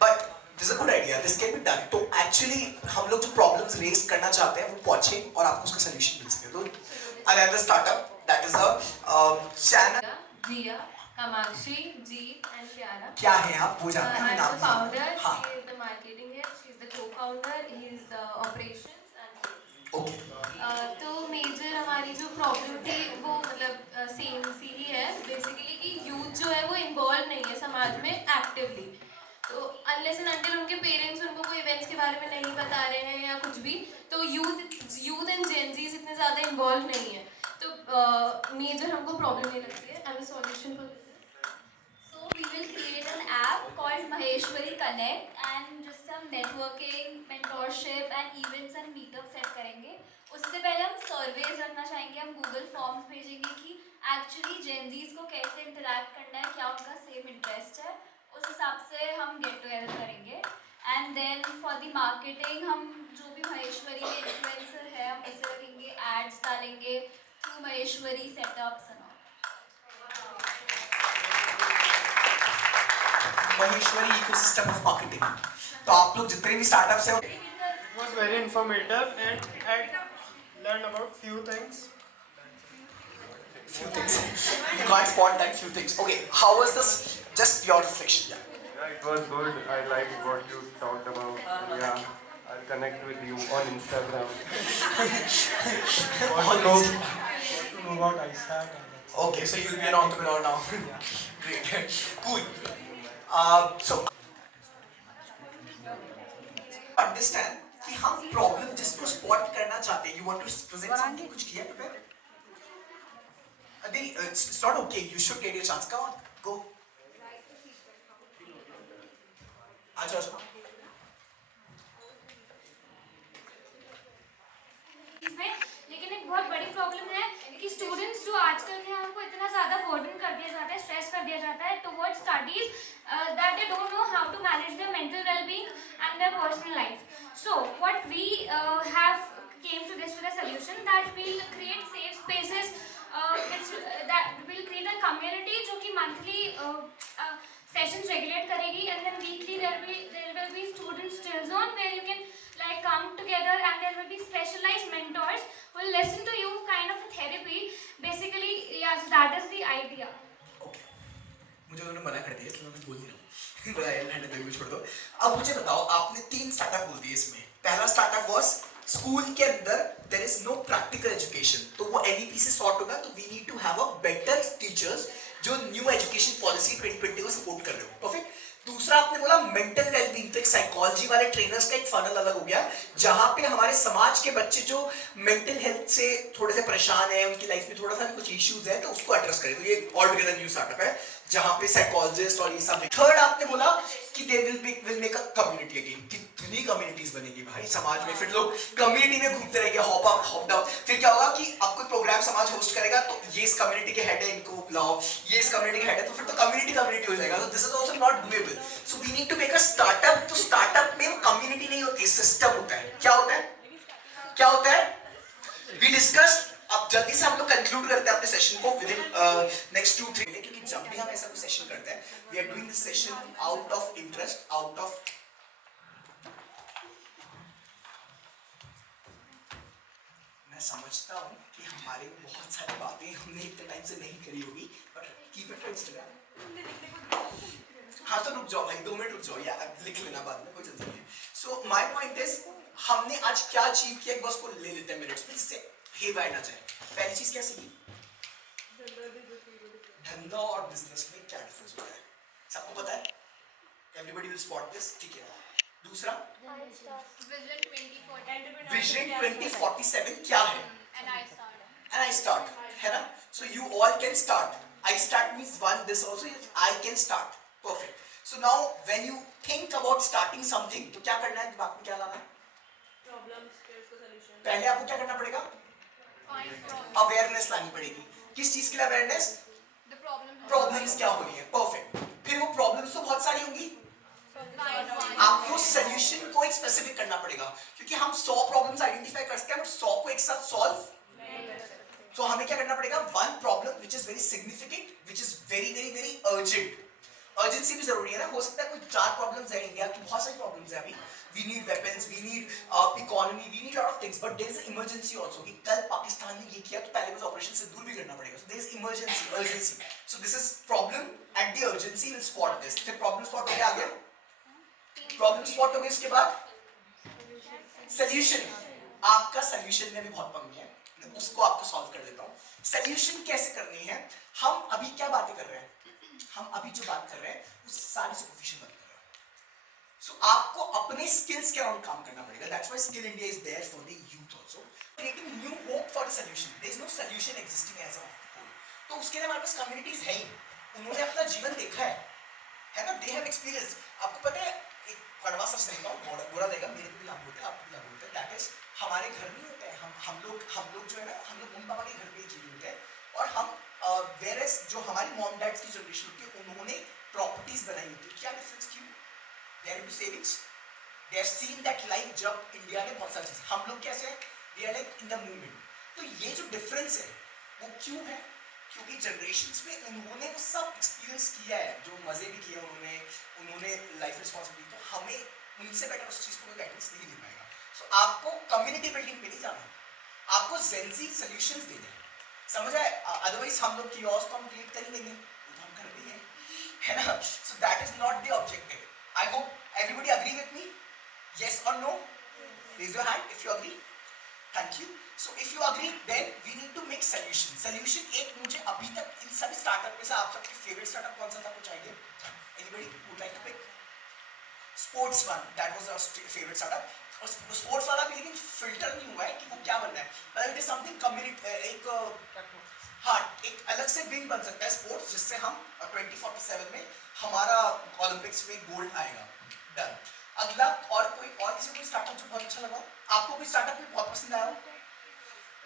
but this is a good idea. This can be done. तो actually हम लोग जो problems raise करना चाहते हैं वो पहुंचे और आपको उसका solution मिल सके. तो another startup that is a channel. Jia, Kamakshi, Jeet and Pyara. क्या है आप वो जानते हैं? I'm नाम the founder. हाँ. She is the marketing head. She is the co-founder. He is the operations and sales. Okay. तो मेजर हमारी जो प्रॉब्लम थी वो मतलब सेम सी ही है बेसिकली कि यूथ जो है वो इन्वॉल्व नहीं है समाज में एक्टिवली. तो अनलेस एंड अनटिल उनके पेरेंट्स उनको कोई इवेंट्स के बारे में नहीं बता रहे हैं या कुछ भी, तो यूथ एंड जेनजीज इतने ज़्यादा इन्वॉल्व नहीं है. तो मेजर हमको प्रॉब्लम नहीं लगती है. And solution for So we will create an app called Maheshwari Connect and just some networking, mentorship and events and meetups set करेंगे. उससे पहले हम सर्वेज रखना चाहेंगे, हम गूगल फॉर्म्स भेजेंगे कि एक्चुअली जेनजीज को कैसे इंटरेक्ट करना है, क्या उनका सेम इंटरेस्ट है, उस हिसाब से हम गेट टुगेदर करेंगे. And then for the marketing हम जो भी महेश्वरी में इन्फ्लुएंसर है हम ऐसे रखेंगे, एड्स डालेंगे through Maheshwari setups. Maheshwari ecosystem of marketing. तो आप लोग जितने भी स्टार्टअप्स हैं It was very informative and I learned about few things. You can't spot that few things. Okay, how was this? Just your reflection. Yeah, it was good. I liked what you talked about. Yeah, I'll connect with you on Instagram. On no. To know about ISAC. Okay, so you'll be an entrepreneur now. Great. Cool. So understand कि हम problem जिसको spot करना चाहते हैं. You want to present something? कुछ किया prepare? It's not okay. You should get your chance. Come on, go. आजा. इसमें लेकिन एक बहुत बड़ी प्रॉब्लम है कि स्टूडेंट्स जो आजकल के हैं उनको इतना ज़्यादा बर्डन कर दिया जाता है, स्ट्रेस कर दिया जाता है towards studies that they don't know how to manage their mental wellbeing and their personal life. So what we have came to this with a solution that will create safe spaces, that will create a community जो कि monthly sessions regulate करेगी, and then weekly there will be student chill zone where you can like come together and there will be specialized mentors who will listen to you, kind of a therapy basically. Yes, that is the idea. मुझे उन्होंने मना कर दिया इसलिए मैं बोल नहीं रहा हूँ. बताया रहने दो, भी छोड़ दो. अब मुझे बताओ, आपने 3 स्टार्टअप बोल दिए इसमें. पहला स्टार्टअप वाज स्कूल के अंदर there is no practical education, तो वो एनईपी से सॉर्ट होगा. तो we need to have a better teachers जो न्यू एजुकेशन पॉलिसी 2020 को सपोर्ट कर रहे हो. परफेक्ट. दूसरा आपने बोला मेंटल वेलबींग, तो एक साइकोलॉजी वाले ट्रेनर्स का एक फनल अलग हो गया जहां पे हमारे समाज के बच्चे जो मेंटल हेल्थ से थोड़े से परेशान है, उनकी लाइफ में थोड़ा सा कुछ इश्यूज है, तो उसको एड्रेस करें. तो ये ऑल टुगेदर न्यू स्टार्टअप है जहां पे साइकोलॉजिस्ट और ये सब. थर्ड आपने बोला कि they will make a community again. कितनी कम्युनिटीज बनेगी भाई समाज में. फिर लोग कम्युनिटी में घूमते रहेंगे, हॉप अप हॉप डाउन. फिर क्या होगा कि अब कोई प्रोग्राम समाज होस्ट करेगा तो ये इस कम्युनिटी के हेड है, इनको बुलाओ, ये इस कम्युनिटी के हेड है, तो फिर तो कम्युनिटी हो जाएगा. तो this is also not doable. So we need to make a startup. तो स्टार्टअप में कम्युनिटी नहीं होती, सिस्टम होता है. क्या होता है? क्या होता है? We discussed. अब जल्दी से हम लोग कंक्लूड करते हैं अपने सेशन को विद इन नेक्स्ट 2-3 मिनट, क्योंकि जब भी हम ऐसा कोई सेशन करते हैं, we are doing this session out of interest, out of मैं समझता हूँ कि हमारे बहुत सारी बातें हमने इतने टाइम से नहीं करी होगी, but keep it for Instagram. हाँ तो रुक जाओ भाई, 2 मिनट रुक जाओ यार, लिख लेना बाद में, कोई जल्दी नहीं है. सो माय पॉइंट इज, हमने आज क्या अचीव किया एक बस को ले लेते हैं मिनट्स में, जिससे हे बाय ना जाए. पहली चीज क्या सीखी? धंधा और बिजनेस में क्या डिफरेंस होता है सबको पता है, एवरीबॉडी विल स्पॉट दिस, ठीक है. दूसरा विजन 2047 क्या है? and I start है ना. so you all can start. I start means one, this also is I can start. Perfect. So now when you think about starting something, तो क्या करना है, दिमाग में क्या लाना है? पहले आपको क्या करना पड़ेगा? अवेयरनेस लानी पड़ेगी. किस चीज के लिए अवेयरनेस? प्रॉब्लम्स क्या हो रही है. परफेक्ट. फिर वो प्रॉब्लम्स तो बहुत सारी होंगी, आपको सोल्यूशन को एक स्पेसिफिक करना पड़ेगा, क्योंकि हम 100 प्रॉब्लम्स आइडेंटिफाई कर सकते हैं, बट 100 को एक साथ सॉल्व. तो हमें क्या करना पड़ेगा? One problem which is very significant, which is very very very urgent. Urgency भी जरूरी है ना. हो सकता है कोई 4 प्रॉब्लम्स है, इंडिया की बहुत सारी प्रॉब्लम्स है अभी. We need weapons, we need economy, we need lot of things, but there is emergency also कि कल पाकिस्तान ने ये किया तो पहले उस ऑपरेशन से दूर भी करना पड़ेगा. So there is emergency, urgency. So this is problem at the urgency, will spot this. फिर प्रॉब्लम स्पॉट हो गया, आगे प्रॉब्लम स्पॉट हो गया, उसके बाद सॉल्यूशन. आपका सॉल्यूशन में भी बहुत पंगे हैं, उसको आपको सॉल्व कर देता हूं. सॉल्यूशन कैसे करनी है? हम अभी क्या बातें कर रहे हैं? हम अभी जो बात कर रहे हैं वो सारी सुपरफिशियल बात कर रहे हैं. सो आपको अपने स्किल्स के अराउंड काम करना पड़ेगा. That's why skill India is there for the youth also, creating new hope for the solution. There is no solution existing as of whole. तो उसके लिए हमारे पास कम्युनिटीज है ही, उन्होंने अपना जीवन देखा है ना. They have experience. आपको पता है, एक कड़वा सा सही कहूं, बुरा लगेगा, मेरे को भी लागू होता है, आपको भी लागू होता है. दैट इज हमारे घर में होता है. हम लोग जो है ना, हम लोग मम्मी पापा के घर पे चीज होते हैं, और हम वेरेस जो हमारी मॉम डैड्स की जनरेशन होती है, उन्होंने प्रॉपर्टीज बनाई होती है. क्या डिफरेंस क्यों? They are into savings, they have seen that life. जब इंडिया ने बहुत सारी चीज, हम लोग कैसे हैं, we are like in the movement. तो ये जो डिफरेंस है वो क्यों है? क्योंकि जनरेशंस में उन्होंने वो सब एक्सपीरियंस किया है, जो मजे भी किए उन्होंने लाइफ रिस्पॉन्सिबिलिटी. तो हमें उनसे बेटर उस चीज को गाइडेंस नहीं दे पाएगा. सो आपको कम्युनिटी बिल्डिंग पे नहीं जाना, आपको जेंजी सॉल्यूशंस देने हैं. समझ आए? अदरवाइज हम लोग कियोस्क को हम क्रिएट कर ही लेंगे, वो तो हम कर रहे हैं, है ना. So that is not the objective. I hope everybody agree with me. yes or no? Raise your hand if you agree. Thank you. So if you agree, then we need to make solution. Solution एक मुझे अभी तक इन सभी startup में से आप सबके favourite startup कौन सा था, कुछ idea? Anybody would like to pick? Sports one, that was our favorite startup. और स्पोर्ट्स वाला भी लेकिन फिल्टर नहीं हुआ है कि वो क्या बनना है. मतलब इट इज समथिंग कम्युनिटी, एक हाँ एक अलग से विंग बन सकता है स्पोर्ट्स, जिससे हम 2047 में हमारा ओलंपिक्स में गोल्ड आएगा. डन. अगला और किसी को स्टार्टअप जो बहुत अच्छा लगा, आपको कोई स्टार्टअप में बहुत पसंद आया?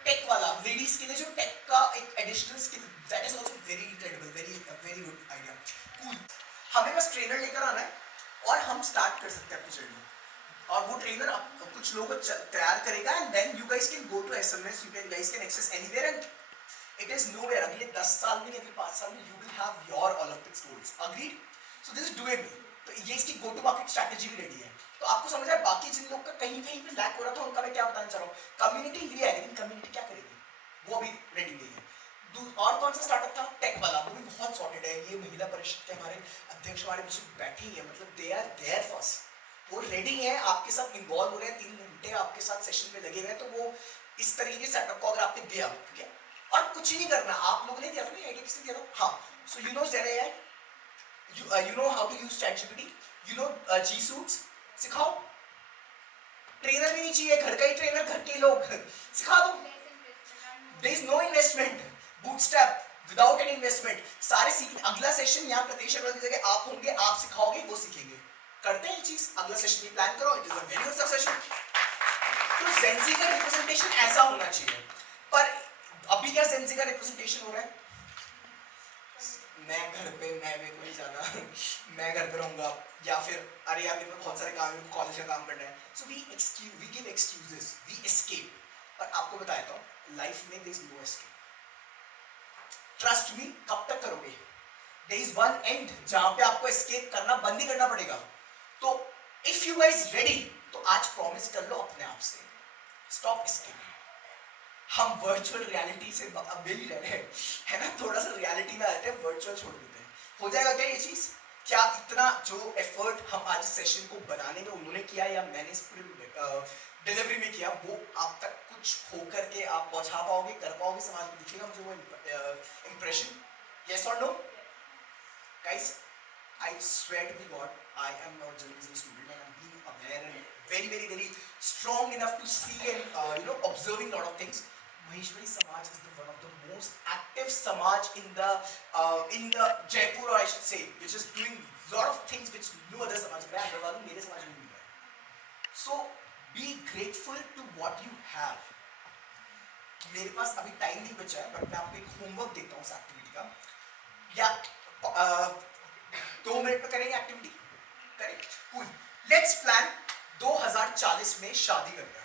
टेक वाला, लेडीज के लिए जो टेक का एक additional skill, that is also very incredible, very good idea. Cool. हमें बस ट्रेनर लेकर आना है और हम स्टार्ट कर सकते हैं अपनी जर्नी. और वो ट्रेनर कुछ लोगों को तैयार करेगा, and then you guys can go to SMS, you guys can access anywhere, and it is nowhere. अगले 10 साल में, अगले 5 साल में you will have your Olympics goals. Agreed? So this is doable. तो ये इसकी गो टू मार्केट स्ट्रैटेजी भी रेडी है. तो आपको समझ आया बाकी जिन लोग का कहीं कहीं पे लैक हो रहा था उनका मैं क्या बताना चाह रहा हूँ. कम्युनिटी भी है, लेकिन कम्युनिटी क्या करेगी वो अभी रेडी नहीं है. और कौन सा स्टार्टअप था? टेक वाला, वो भी बहुत सॉर्टेड है. ये महिला परिषद के हमारे अध्यक्ष हमारे बीच बैठे ही है, मतलब दे आर देयर फर्स्ट, वो रेडी है, आपके साथ इन्वॉल्व हो रहे हैं, 3 घंटे आपके साथ सेशन में लगे हुए हैं. तो वो इस तरीके के सेटअप को अगर आपने दिया, ठीक है, और कुछ ही नहीं करना, आप लोगों ने दिया था ना आइडिया, किसने दिया था? हाँ. सो यू नो जेरे है, you know how to use ChatGPT, you know G Suits, सिखाओ. ट्रेनर भी नहीं चाहिए, घर का ही ट्रेनर, घर के लोग सिखा दो. There is no investment, bootstrap, without an investment. सारे सीख. अगला सेशन यहाँ प्रतीश अग्रवाल की जगह आप होंगे, आप सिखाओगे, वो सीखेंगे. करते हैं ये चीज. अगला सेशन भी प्लान करो. It is a very good session. तो जेंजी का रिप्रेजेंटेशन ऐसा होना चाहिए. पर अभी क्या जेंजी का रिप्रेजेंटेशन हो रहा है? मैं घर पे, मैं मेरे को नहीं जाना, मैं घर पे रहूंगा, या फिर अरे यार मेरे को बहुत सारे काम है, कॉलेज का काम करना है. So we give excuses, we escape. पर आपको बताया तो लाइफ में there is no escape. Trust me, कब तक करोगे? There is one end जहां पे आपको escape करना बंद ही करना पड़ेगा. तो if you guys ready, तो आज promise कर लो अपने आप से. Stop escaping. हम virtual reality से अब मिल ही रहे हैं, है ना? थोड़ा सा reality में आते हैं, virtual छोड़ देते हैं. हो जाएगा क्या ये चीज? क्या इतना जो एफर्ट हम आज सेशन को बनाने में उन्होंने किया या मैंने इस पूरे डिलीवरी में किया, वो आप तक कुछ होकर के आप पहुंचा पाओगे, कर पाओगे, समाज में दिखेगा मुझे वो इम्प्रेशन? यस और no guys? I swear to be God, I am not journalism student and I am being aware and very very very strong enough to see and observing lot of things. Maheshwari Samaj is one of the most active Samaj in the Jaipur, or I should say, which is doing lot of things which no other Samaj. मैं अग्रवाल हूँ, मेरे समाज में नहीं है. So be grateful to what you have. मेरे पास अभी time नहीं बचा है, बट मैं आपको एक होमवर्क देता हूँ इस एक्टिविटी का. या 2 मिनट में करेंगे activity? Correct, cool. Let's plan 2040 में शादी करते हैं.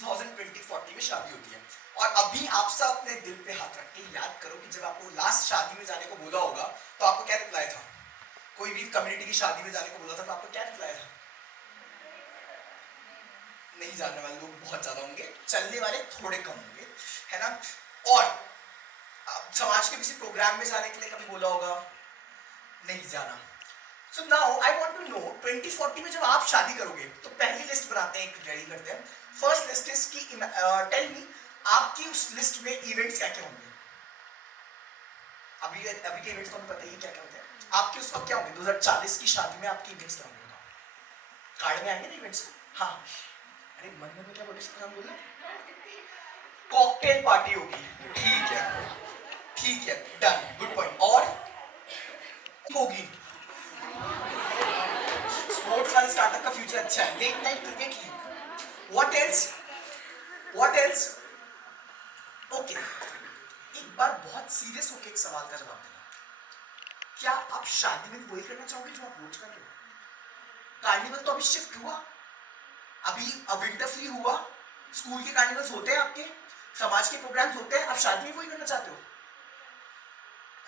2020-40 में शादी होती है, और अभी आप सब अपने दिल पे हाथ रख के याद करो कि जब आपको लास्ट शादी में जाने को बोला होगा तो आपको क्या रिप्लाई था? कोई भी कम्युनिटी की शादी में जाने को बोला था तो आपको क्या रिप्लाई था? नहीं जानने वाले लोग बहुत ज्यादा होंगे, चलने वाले थोड़े कम होंगे, है ना? और समाज के किसी प्रोग्राम में जाने के लिए कभी बोला होगा? नहीं जाना. So now I want to know 2040 में जब आप शादी करोगे तो पहली लिस्ट बनाते हैं, एक रेडी करते हैं. फर्स्ट लिस्ट इज कि टेल मी आपकी उस लिस्ट में इवेंट्स क्या क्या होंगे? अभी के इवेंट्स तो हमें पता ही क्या क्या होते हैं. आपके उस वक्त क्या होंगे? 2040 की शादी में आपके इवेंट्स क्या होंगे? कार्ड में आएंगे ना इवेंट्स? हाँ, अरे मन में क्या बोला? कॉकटेल पार्टी होगी. ठीक है, डन, गुड पॉइंट. और होगी स्पोर्ट्स वाले स्टार्टअप का फ्यूचर अच्छा है. Late night cricket league. What else? Okay, एक बार बहुत सीरियस होकर एक सवाल का जवाब देना. क्या आप शादी में वही करना चाहोगे जो आप रोज कर रहे हो? कार्निवल तो अभी शिफ्ट हुआ, अभी विंटर फ्री हुआ, स्कूल के कार्निवल्स होते हैं, आपके समाज के प्रोग्राम्स होते हैं, आप शादी में वही करना चाहते हो?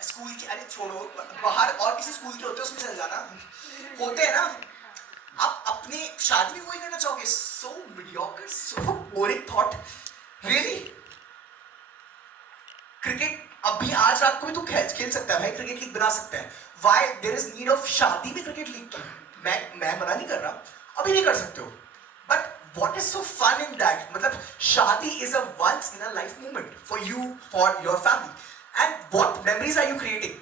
स्कूल की, अरे छोड़ो, बाहर और किसी स्कूल के होते हैं उसमें चल जाना, होते हैं ना. आप अपने शादी में वही करना चाहोगे? So mediocre, so boring thought. Really? Cricket अभी आज रात को भी तो खेल सकता है भाई, क्रिकेट लीग बना सकते हैं. Why there is need of शादी में क्रिकेट लीग की? मैं मना नहीं कर रहा, अभी नहीं कर सकते हो, but what is so fun in that? मतलब शादी is a once in a life moment for you, for your family. And what memories are you creating?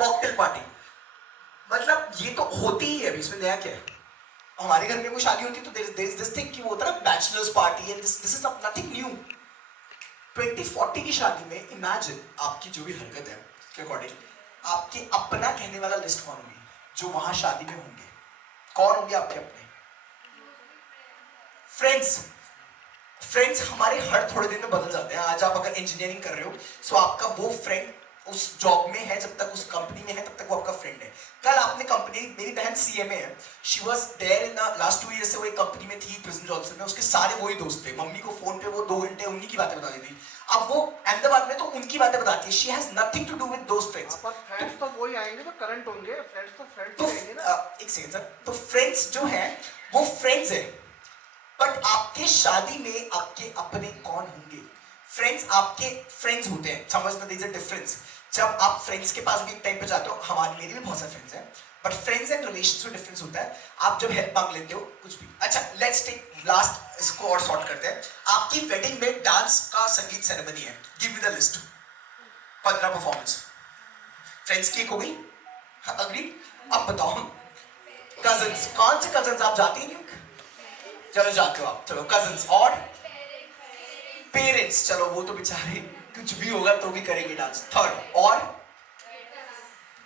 Cocktail party. मतलब ये तो होती ही है अभी, इसमें नया क्या है? हमारे घर में कोई शादी होती है तो there is this thing कि वो होता है ना bachelors party, and this is nothing new. 2040 की शादी में इमेजिन आपकी जो भी हरकत है के अकॉर्डिंग आपके अपना कहने वाला लिस्ट कौन होगी जो वहां शादी में होंगे? कौन होंगे आपके अपने? फ्रेंड्स हमारे हर थोड़े दिन में बदल जाते हैं. आज आप अगर इंजीनियरिंग कर रहे हो सो आपका वो फ्रेंड उस जॉब में है, जब तक उस कंपनी में है तब तक वो आपका फ्रेंड है. कल आपने कंपनी, मेरी बहन CMA है, she was there in the last 2 years से वो एक कंपनी में थी प्रेजेंट जॉनसन में, उसके सारे वही दोस्त थे. मम्मी को फोन पे वो 2 घंटे उन्हीं की बातें बताती थी. अब वो अहमदाबाद में तो उनकी बातें बताती है. She has nothing to do with those friends. Friends तो वही आएंगे जो करंट होंगे, फ्रेंड्स तो फ्रेंड्स आएंगे ना. एक सेकंड सर, तो फ्रेंड्स जो है वो फ्रेंड्स है, बट आपके शादी में आपके अपने कौन होंगे? फ्रेंड्स आपके फ्रेंड्स होते हैं, समझना, देयर इज अ डिफरेंस. जब आप फ्रेंड्स के पास भी एक टाइम पे जाते हो, मेरे भी बहुत सारे फ्रेंड्स हैं, बट फ्रेंड्स एंड रिलेशंस में डिफरेंस होता है. आप जब हेल्प मांग लेते हो कुछ भी. अच्छा, लेट्स टेक लास्ट, इसको और सॉर्ट करते हैं. आपकी वेडिंग में डांस का संगीत सेरेमनी है, give me the list. 15 performance. Friends की एक हो गई, अग्री? अब बताओ कजन्स, कौन से कजन्स आप जाते ही नहीं? चलो जाते हो आप, चलो कजन्स. और पेरेंट्स, चलो वो तो बेचारे कुछ भी होगा तो भी करेंगे डांस. 3rd, और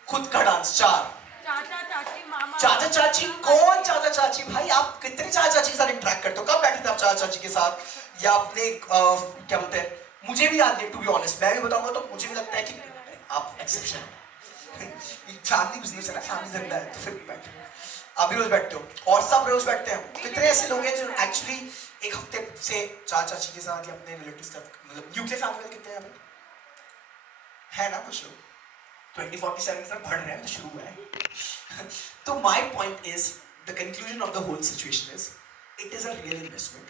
खुद का डांस. 4, चाचा चाची मामा. चाचा चाची, कौन चाचा चाची? भाई आप कितने चाचा चाची के साथ इंटरेक्ट करते हो? कब बैठे थे आप चाचा चाची के साथ? या अपने क्या बोलते हैं, मुझे भी याद नहीं, टू बी ऑनेस्ट. मैं भी बताऊंगा तो मुझे भी लगता है कि आप एक्सेप्शन. फैमिली बिजनेस है ना, फैमिली जिंदा है, तो फिर बैठे. अभी रोज बैठते हो और सब रोज बैठते हैं. कितने ऐसे लोग हैं जो एक्चुअली एक हफ्ते से चाची के साथ या अपने रिलेटिव्स का, मतलब न्यूक्लियर फैमिली कितने हैं है ना कुछ लोग 2047 तक बढ़ रहे हैं, तो शुरू हुआ है. तो my point is, the conclusion of the whole situation is, it is a real investment.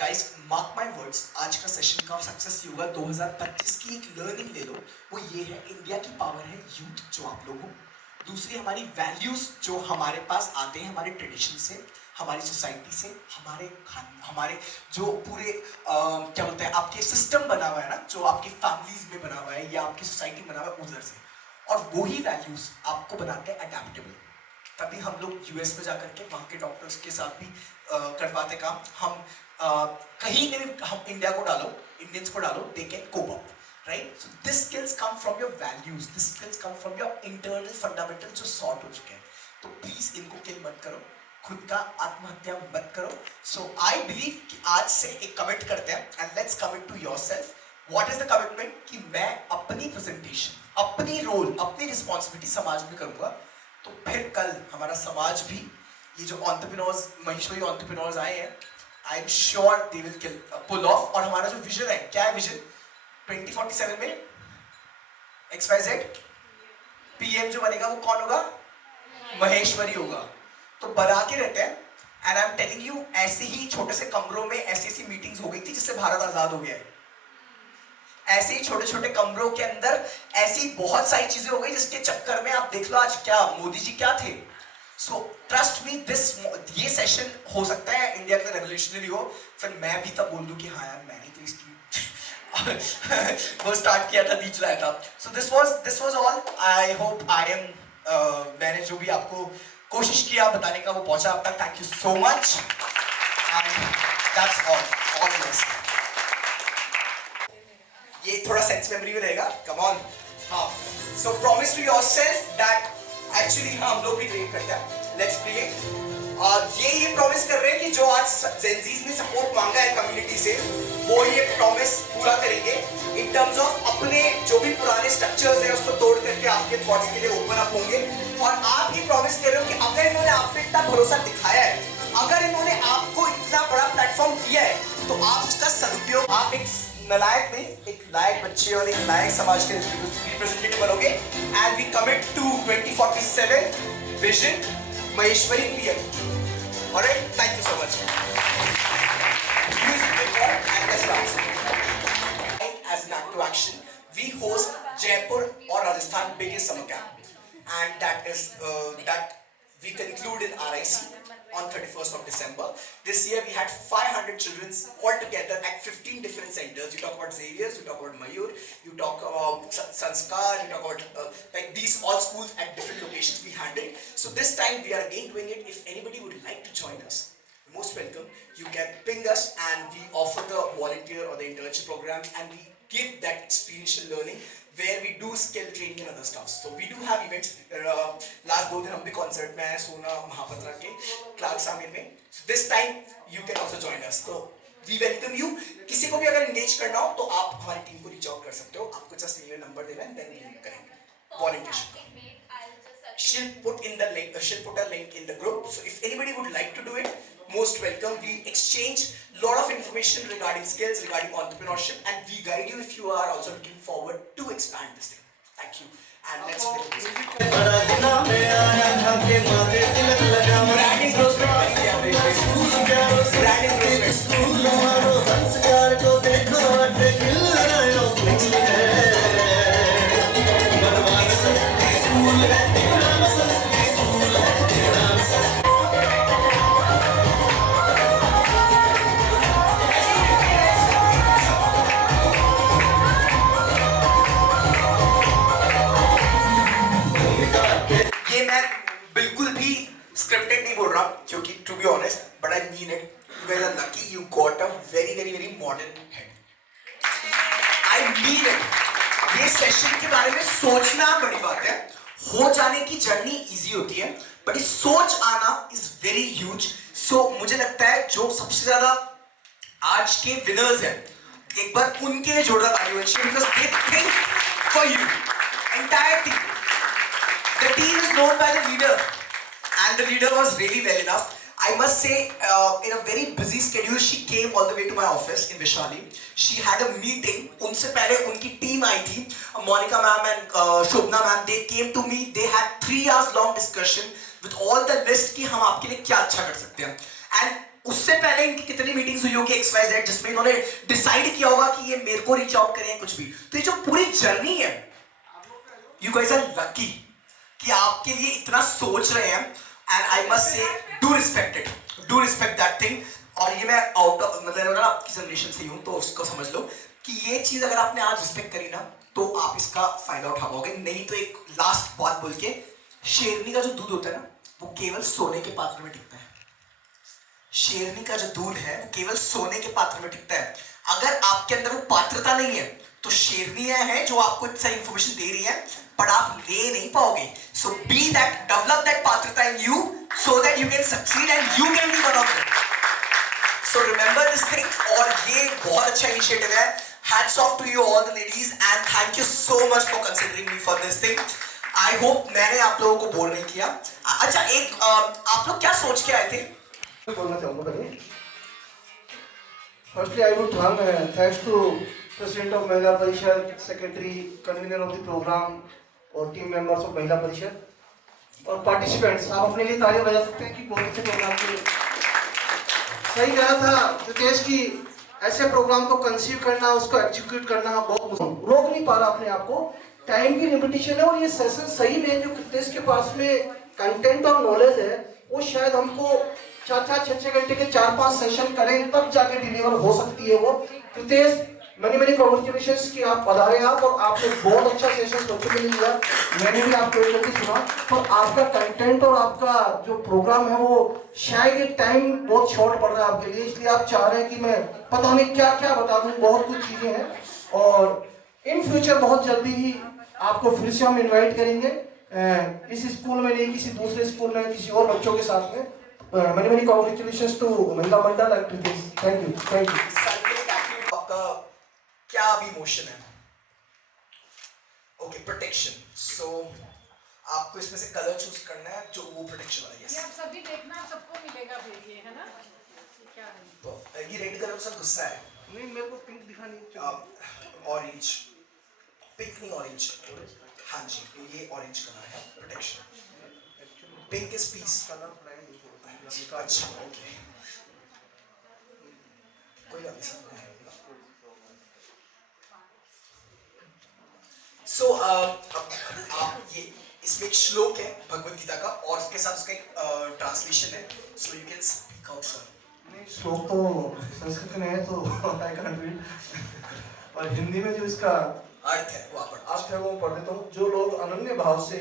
Guys, mark my words, आज का सेशन का सक्सेस ये होगा. 2025 की एक लर्निंग ले लो, वो ये है, इंडिया की पावर है यूथ जो आप लोग हो. दूसरी हमारी वैल्यूज जो हमारे पास आते हैं हमारे ट्रेडिशन से, हमारी सोसाइटी से, हमारे जो पूरे क्या बोलते हैं आपके सिस्टम बना हुआ है ना, जो आपकी फैमिलीज में बना हुआ है या आपकी सोसाइटी में बना हुआ है उधर से, और वही वैल्यूज आपको बनाते हैं अडेप्टेबल. तभी हम लोग यूएस में जाकर के वहाँ के डॉक्टर्स के साथ भी करवाते काम. हम कहीं ने भी हम इंडिया को डालो, इंडियंस को डालो, they can cope up, right. So this skills come from your values, this skills come from your internal fundamental जो सॉर्ट हो चुके हैं. तो प्लीज इनको किल मत करो, खुद का आत्महत्या मत करो. सो आई बिलीव कि आज से एक कमिट करते हैं, and let's commit to yourself. What is the commitment कि मैं अपनी प्रेजेंटेशन, अपनी रोल, अपनी रिस्पॉन्सिबिलिटी समाज में करूंगा. तो फिर कल हमारा समाज भी, ये जो एंटरप्रेन्योर्स, महेश्वरी एंटरप्रेन्योर्स आए हैं, I am sure they will pull off. और हमारा जो विजन है, क्या है विजन 2047 में? XYZ PM जो बनेगा वो कौन होगा? महेश्वरी होगा. तो बना के रहते हैं. And I am telling you, ऐसे ही छोटे से कमरों में ऐसी मीटिंग्स हो गई थी जिससे भारत आजाद हो गया है. ऐसे ही छोटे छोटे कमरों के अंदर ऐसी बहुत सारी चीजें हो गई जिसके चक्कर में आप देख लो आज क्या मोदी जी क्या थे. सो ट्रस्ट मी, ये सेशन हो सकता है इंडिया का रेवोल्यूशनरी हो. फिर मैं भी तब बोल दूं कि हाँ यार मैंने तो इसकी वो स्टार्ट किया था, बीच लाया था. So this was all. I hope मैंने जो भी आपको कोशिश किया बताने का वो पहुंचा आप तक. Thank you so much and that's all the best. ये थोड़ा सेंस मेमोरी में रहेगा. Come on. हाँ, so promise to yourself that actually हम लोग भी क्रिएट करते हैं. Let's create. और ये प्रॉमिस कर रहे हैं कि जो आज जेनजीज ने सपोर्ट मांगा है कम्युनिटी से, वो ये प्रॉमिस पूरा करेंगे इन टर्म्स ऑफ अपने जो भी पुराने स्ट्रक्चर्स हैं उसको तोड़ करके आपके थॉट्स के लिए ओपन अप होंगे. और आप ये प्रॉमिस कर रहे हो कि अगर इन्होंने आप पे इतना भरोसा दिखाया है, अगर इन्होंने आपको इतना बड़ा प्लेटफॉर्म दिया है, तो आप उसका सदुपयोग, आप एक नालायक नहीं, एक लायक बच्चे और एक लायक समाज के रिप्रेजेंटेटिव बनोगे. And we commit to 2047 vision Maheshwari PM. Alright, thank you so much. And let's dance. As an act to action, we host Jaipur or Rajasthan biggest summer camp, and that we conclude in RIC on 31st of December. This year we had 500 children all together at 15 different centers. You talk about Xavier's, you talk about Mayur, you talk about Sanskar, you talk about like these all schools at different locations we handled. So this time we are again doing it. If anybody would like to join us, most welcome. You can ping us and we offer the volunteer or the internship program, and we give that experiential learning where we do skill training and other stuff. So we do have events. Last 2 दिन हम भी concert में आए सोना महापत्रा के Clark सामिल में. So this time you can also join us. So we welcome you. किसी को भी अगर engage करना हो तो आप हमारी टीम को reach out कर सकते हो. आपको just email number देना है, then we करेंगे volunteership. She'll put a link in the group. So if anybody would like to do it, most welcome. We exchange lot of information regarding skills, regarding entrepreneurship, and we guide you if you are also looking forward to expand this thing. Thank you. And let's play the music. ये मैं बिल्कुल भी scripted नहीं बोल रहा क्योंकि to be honest but I mean it. You guys are lucky, you got a very very very modern head. I mean it. ये session के बारे में सोचना बड़ी बात है. हो जाने की जर्नी इजी होती है, बट ये सोच आना इज वेरी ह्यूज. सो मुझे लगता है जो सबसे ज्यादा आज के विनर्स हैं, एक बार उनके लिए जोरदार ताली होनी चाहिए, because they think for you entire team. The team is known by the leader, and the leader was really well enough. I must say, in a very busy schedule, she came all the way to my office in Vishali. She had a meeting. उनसे पहले उनकी team आई थी, Monica ma'am and Shobna ma'am. They came to me. They had 3 hours long discussion with all the list कि हम आपके लिए क्या अच्छा कर सकते हैं. And उससे पहले इनकी कितनी मीटिंग्स हुई होगी XYZ जिसमें इन्होंने डिसाइड किया होगा कि ये मेरे को रीच आउट करें कुछ भी. तो ये जो पूरी जर्नी है, you guys are lucky कि आपके लिए इतना सोच रहे हैं. And I must say, do respect it, do respect that thing. और ये मैं आउट ऑफ मतलब ना आपकी जनरेशन से हूँ तो उसको समझ लो कि ये चीज़ अगर आपने आज रिस्पेक्ट करी ना तो आप इसका फायदा उठा पाओगे. नहीं तो एक लास्ट बात बोल के, शेरनी का जो दूध होता है ना वो केवल सोने के पात्र में टिकता है. शेरनी का जो दूध है वो केवल सोने के पात्र में टिकता है. अगर आपके अंदर वो पात्रता नहीं है तो शेरनियां हैं जो आपको इतना इंफॉर्मेशन दे रही है पर आप ले नहीं पाओगे. सो बी दैट, डेवलप दैट पात्रता इन you so that you can succeed and you can be one of them. So remember this thing. और ये बहुत अच्छा इनिशिएटिव है. Hats off to you all the ladies and thank you so much for considering me for this thing. I hope मैंने आप लोगों को bore नहीं किया. अच्छा एक आप लोग क्या सोच के आए थे? बोलना चाहूँगा पहले. Firstly, I would thanks to President of Mahila Parishad, Secretary, Convener of the program और team members of Mahila Parishad और पार्टिसिपेंट्स. आप अपने लिए तालियां बजा सकते हैं कि बहुत अच्छे प्रोग्राम के. सही कहा था रितेश की, ऐसे प्रोग्राम को कंसीव करना, उसको एग्जीक्यूट करना बहुत रोक नहीं पा रहा अपने आप को. टाइम की लिमिटेशन है और ये सेशन सही में जो रितेश के पास में कंटेंट और नॉलेज है वो शायद हमको 4-6 घंटे के 4-5 सेशन करें तब जाके डिलीवर हो सकती है वो. रितेश many congratulations कि आप पधारे आप और आपने बहुत अच्छा सेशन बच्चों के लिए लिया. मैंने भी आपको एक करके सुना. तो आपका कंटेंट और आपका जो प्रोग्राम है वो शायद एक टाइम बहुत शॉर्ट पड़ रहा है आपके लिए, इसलिए आप चाह रहे हैं कि मैं पता नहीं क्या क्या बता दूं. बहुत कुछ चीज़ें हैं और इन फ्यूचर बहुत जल्दी ही आपको फिर से हम इन्वाइट करेंगे इस स्कूल में नहीं, किसी दूसरे स्कूल में किसी और बच्चों के साथ में. many congratulations to महिला मंडल एक्टिविटीज. Thank you. आपका क्या अभी इमोशन है? Okay, protection. सो आपको इसमें से कलर चूज करना है जो वो प्रोटेक्शन वाला. यस, ये आप सभी देखना, सबको मिलेगा फिर ये, है ना? क्या है? तो ये रेड कलर में गुस्सा है. नहीं, मेरे को पिंक दिखानी चाहिए. ऑरेंज, पिंक नहीं ऑरेंज. हाँ जी, तो ये ऑरेंज कलर है प्रोटेक्शन. Pink is peace. अच्छा, ओके, कोई बात नहीं. सो ये इसमें एक श्लोक है भगवद गीता का और उसके साथ उसका एक ट्रांसलेशन है. सो you can speak out sir. नहीं, श्लोक तो संस्कृत में है तो आई कांट रीड. और हिंदी में जो इसका अर्थ है वो पढ़ देता हूँ. जो लोग अनन्य भाव से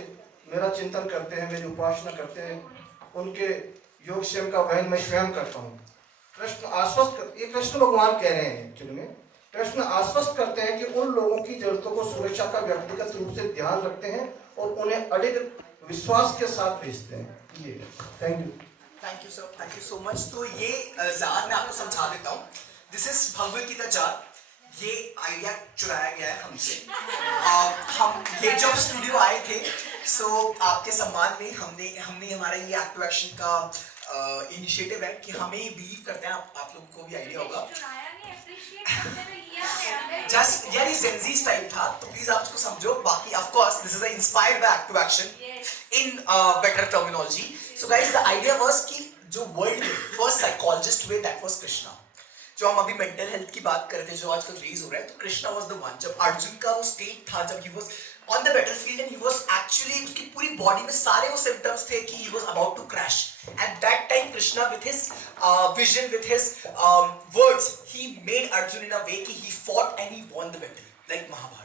मेरा चिंतन करते हैं, मेरी उपासना करते हैं, उनके योग स्वयं का वहन मैं स्वयं करता हूँ. कृष्ण आश्वस्त, ये कृष्ण भगवान कह रहे हैं एक्चुअली में. कृष्ण आश्वस्त करते हैं कि उन लोगों की जरूरतों को सुरक्षा का व्यक्तिगत रूप से ध्यान रखते हैं और उन्हें अडिग विश्वास के साथ भेजते हैं. ये thank you sir, thank you so much. तो ये जार मैं आपको समझा देता हूँ. This is Bhagavad Gita jar. ये आइडिया चुराया गया है हमसे. हम ये जब स्टूडियो आए थे सो आपके सम्मान में हमने हमारा ये एक्टिव एक्शन का इनिशिएटिव है कि हमें बिलीव करते हैं. आप लोगों को भी आइडिया होगा. जस्ट यार ये जेंजी स्टाइल था तो प्लीज आप उसको समझो. बाकी of course this is inspired by active action in better terminology. So guys the idea was कि जो वर्ल्ड में फर्स्ट साइकोलॉजिस्ट हुए दैट वाज कृष्णा. जो हम अभी मेंटल हेल्थ की बात करते हैं जो आजकल रेज हो रहा है, तो कृष्णा वाज द वन. जब अर्जुन का वो स्टेट था, जब he was on the battlefield and he was actually उसकी पूरी बॉडी में सारे वो सिम्टम्स थे कि he was about to crash. At that time Krishna with his vision, with his words, he made Arjun in a way कि he fought and he won the battle like Mahabharat.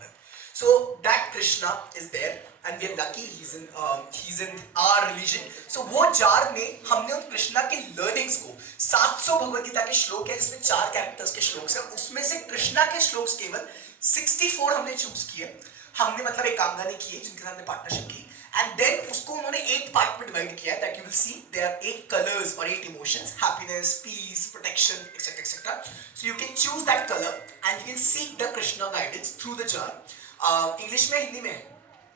So that Krishna is there and we are lucky he's in our religion. So वो jar में हमने उन कृष्णा के learnings को 700 भगवद गीता के श्लोक है जिसमें 4 कैरेक्टर्स के श्लोक हैं, उसमें से कृष्णा के श्लोक केवल 64 हमने चूज किए. हमने मतलब एकांगा ने किए जिनके साथ पार्टनरशिप की एंड देन उसको उन्होंने 8 पार्ट में डिवाइड किया that you will see there are 8 colours और 8 emotions, happiness, peace, protection etcetera etcetera. So you can choose that colour and you can seek the Krishna guidance through the jar. English में, हिंदी में?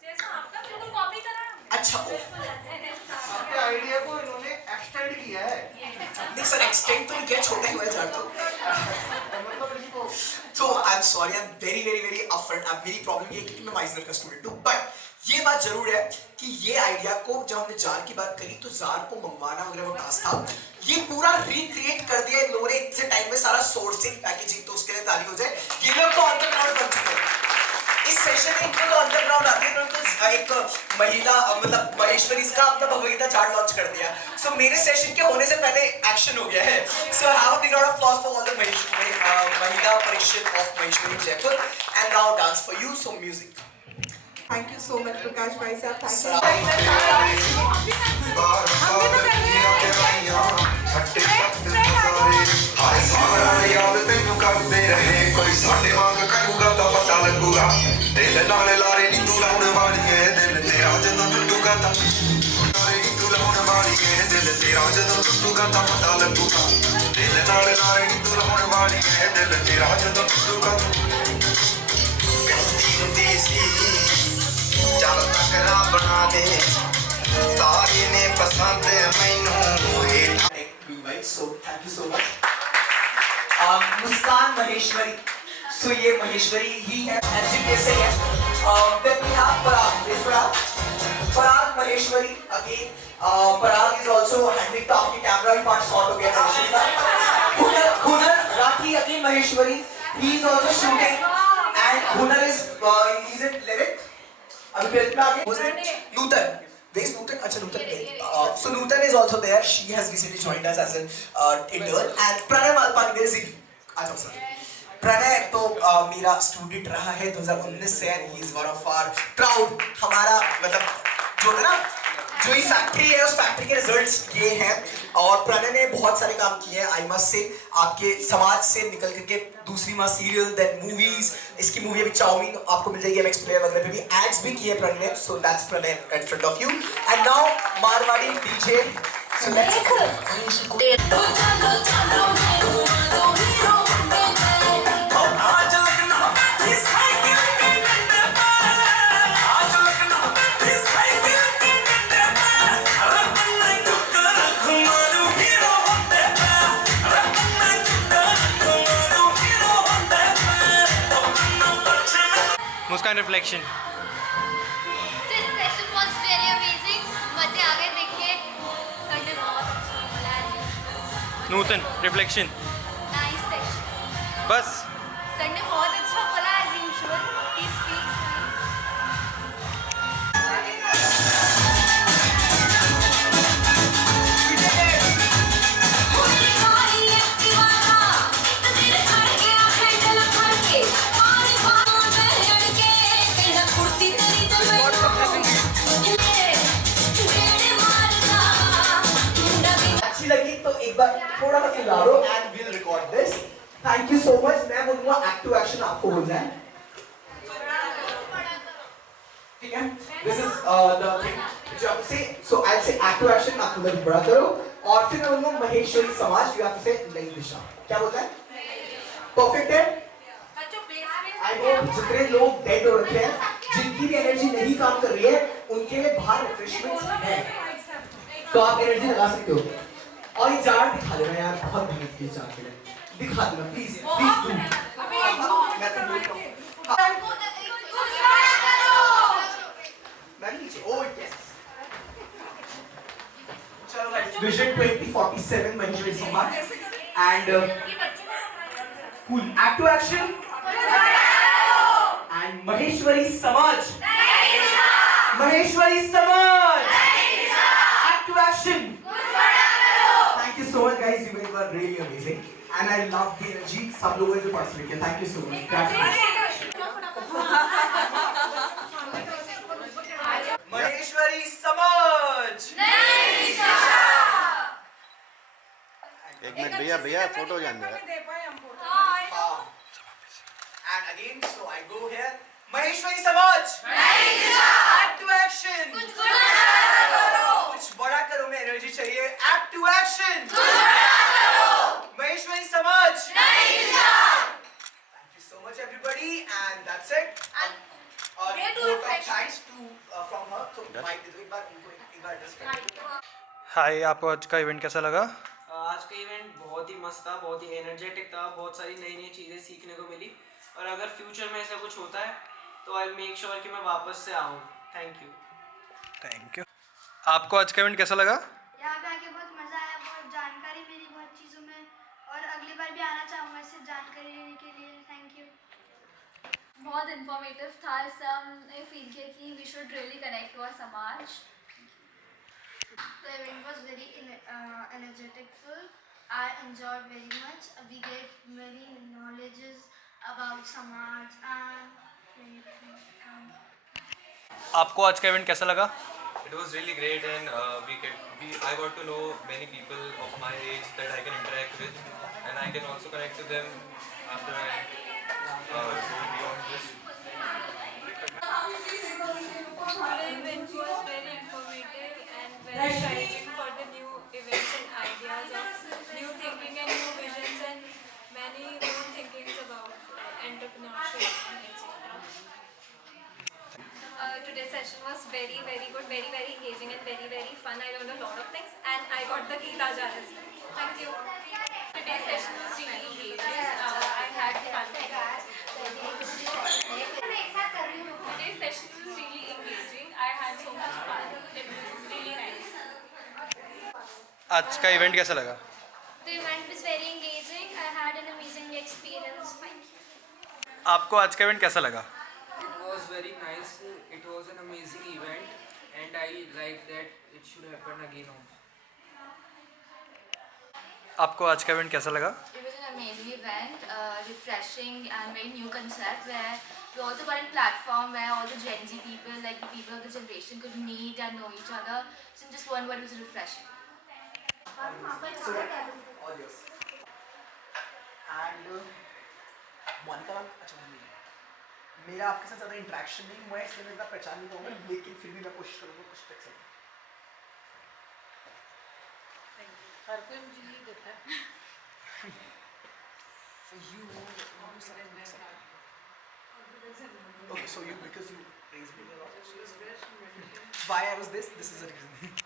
जैसा आपका बिल्कुल copy करा. अच्छा, आपके आइडिया को इन्होंने एक्सटेंड किया है। नहीं सर, एक्सटेंड तो नहीं किया, छोटा ही हुआ है जार तो। So I'm sorry, I'm very upfront. मेरी प्रॉब्लम ये है कि मैं माइजनर का स्टूडेंट हूँ, बट ये बात जरूर है कि ये आइडिया को जब हमने जार की बात करी तो जार को मंगवाना वगैरह वो टास्क था, ये पूरा रिक्रिएट कर दिया इन लोगों ने इतने टाइम में, सारा सोर्सिंग पैकेजिंग, तो उसके लिए ताली हो जाए। ये लोग तो अंडरग्राउंड बन चुके हैं इस सेशन में, इनको तो अंडरग्राउंड आती है, उनको एक महिला मतलब महेश्वरी का अपना भगवगीता चार्ट लॉन्च कर दिया। सो मेरे सेशन के होने से पहले एक्शन हो गया है। So have a big round of applause for all the महिला परिषद of Maheshwari Jaipur, and now dance for you, so music. Thank you so much, Prakash Bhai sir. Thank you. चल तकरा बना दे तारे ने पसंद मैनू So thank you so much. Muskan Maheshwari, so ये महेश्वरी ही है, एमजीपीएस से है। Then we have Parag, is Parag Maheshwari again. Parag is also handling the आपकी कैमरा भी पार्ट शॉट हो गया है। हुनर राखी again Maheshwari, he is also shooting, and Hunar is he's at 11th. अभी 12th में आ गए। नूतन, where's Newton? अच्छा Newton. So Newton is also there. She has recently joined us as an intern. And Pranay Malpani, where is he? अच्छा sir. Pranay तो मेरा student रहा है 2019 से, and he is one of our proud, हमारा मतलब जो है ना, जो ये फैक्ट्री है उस फैक्ट्री के रिजल्ट्स ये हैं। और प्रणय ने बहुत सारे काम किए हैं, आई मस्ट से, आपके समाज से निकल करके दूसरी माँ सीरियल, देन मूवीज, इसकी मूवी अभी चाउमीन आपको मिल जाएगी एमएक्स प्लेयर वगैरह पे भी एड्स भी किए प्रणय ने। So that's Pranay in front of you, and now Marwari DJ. So Muskan reflection. This session was very amazing. मजे आ गए देख के। सर ने बहुत अच्छा बोला है। Newton reflection. Nice session. बस. सर ने बहुत अच्छा बोला as usual. He speaks थोड़ा सा चिल्ला लो and will record this. Thank you so much. मैं बोलूंगा एक्ट टू एक्शन आपको बोलना है, ठीक है? दिस इज द थिंग जो आप से, सो आई से एक्ट टू एक्शन, आपको मैं बड़ा करो, और फिर मैं बोलूंगा महेश्वरी समाज, यू हैव टू से नई दिशा। क्या बोलता है? परफेक्ट है? आई होप जितने लोग डेड हो रखे हैं, जिनकी भी एनर्जी नहीं काम कर रही है, उनके लिए बाहर रिफ्रेशमेंट है, तो आप एनर्जी लगा सकते हो। और ये जार दिखा देना यार, बहुत मेहनत की जार के लिए, दिखा देना प्लीज प्लीज डू। मैं नीचे, ओह यस। चलो guys, vision 2047 Maheshwari Samaj, and cool act to action, and Maheshwari Samaj, Maheshwari Samaj, act to action. Thank you so much guys, you guys were really amazing and I love the energy सब लोगों ने जो participate किया, thank you so much। Maheshwari समाज, एक minute भैया photo जान दे। And again, so I go here, Maheshwari समाज, act to action, कुछ बड़ा करो में एनर्जी चाहिए, act to action, महेश्वरी समाज, thank you so much everybody, and that's it। vote of thanks to from her, so mic दे दो एक बार उनको, एक बार address करो। हाय, आपको आज का इवेंट कैसा लगा? आज का इवेंट बहुत ही मस्त था, बहुत ही एनर्जेटिक था, बहुत सारी नई नई चीज़ें सीखने को मिली और अगर फ्यूचर में ऐसा कुछ होता है तो आई मेक श्योर कि मैं वापस से आऊँ। Thank you. Thank you. आपको आज का इवेंट कैसा लगा? यहाँ पे आके बहुत मज़ा आया, बहुत जानकारी मिली बहुत चीज़ों में और अगली बार भी आना चाहूँगा इससे जानकारी लेने के लिए। Thank you. बहुत इन्फॉर्मेटिव था। इससे हमने फील किया कि we should really connect to our samaj. The event was very energetic. I enjoyed very much. We get many knowledges about Samaj and many things. आपको आज का इवेंट कैसा लगा? It was really great, and I got to know many people of my age that I can interact with, and I can also connect to them after I go beyond this. The event was very informative and very encouraging for the new events and ideas of new thinking and new visions and many new thinkings about entrepreneurship and etc. Today's session was very good, very engaging and very fun. I learned a lot of things and I got the Geeta Jar as well. Thank you. Today's session was really engaging. I had fun. Today's session was really engaging. I had so much fun. It was really nice. आज का event कैसा लगा? The event was very engaging. I had an amazing experience. Thank you. आपको आज का event कैसा लगा? It was very nice. It was an amazing event, and I like that it should happen again also. आपको आज का event कैसा लगा? It was an amazing event, refreshing and very new concept where we also got a platform where all the Gen Z people, like the people of the generation, could meet and know each other. So in just one word, it was refreshing. All yours. And Monika ma'am, अच्छा मेरा आपके साथ ज़्यादा interaction नहीं हुआ है इसलिए मैं इतना पहचान नहीं पाऊंगा, लेकिन फिर भी मैं कोशिश करूँगा कुछ टिप्स देने। हर कोई मुझे नहीं देता है। For you, okay, so you because you praise me a lot. Why I was this? This is the reason.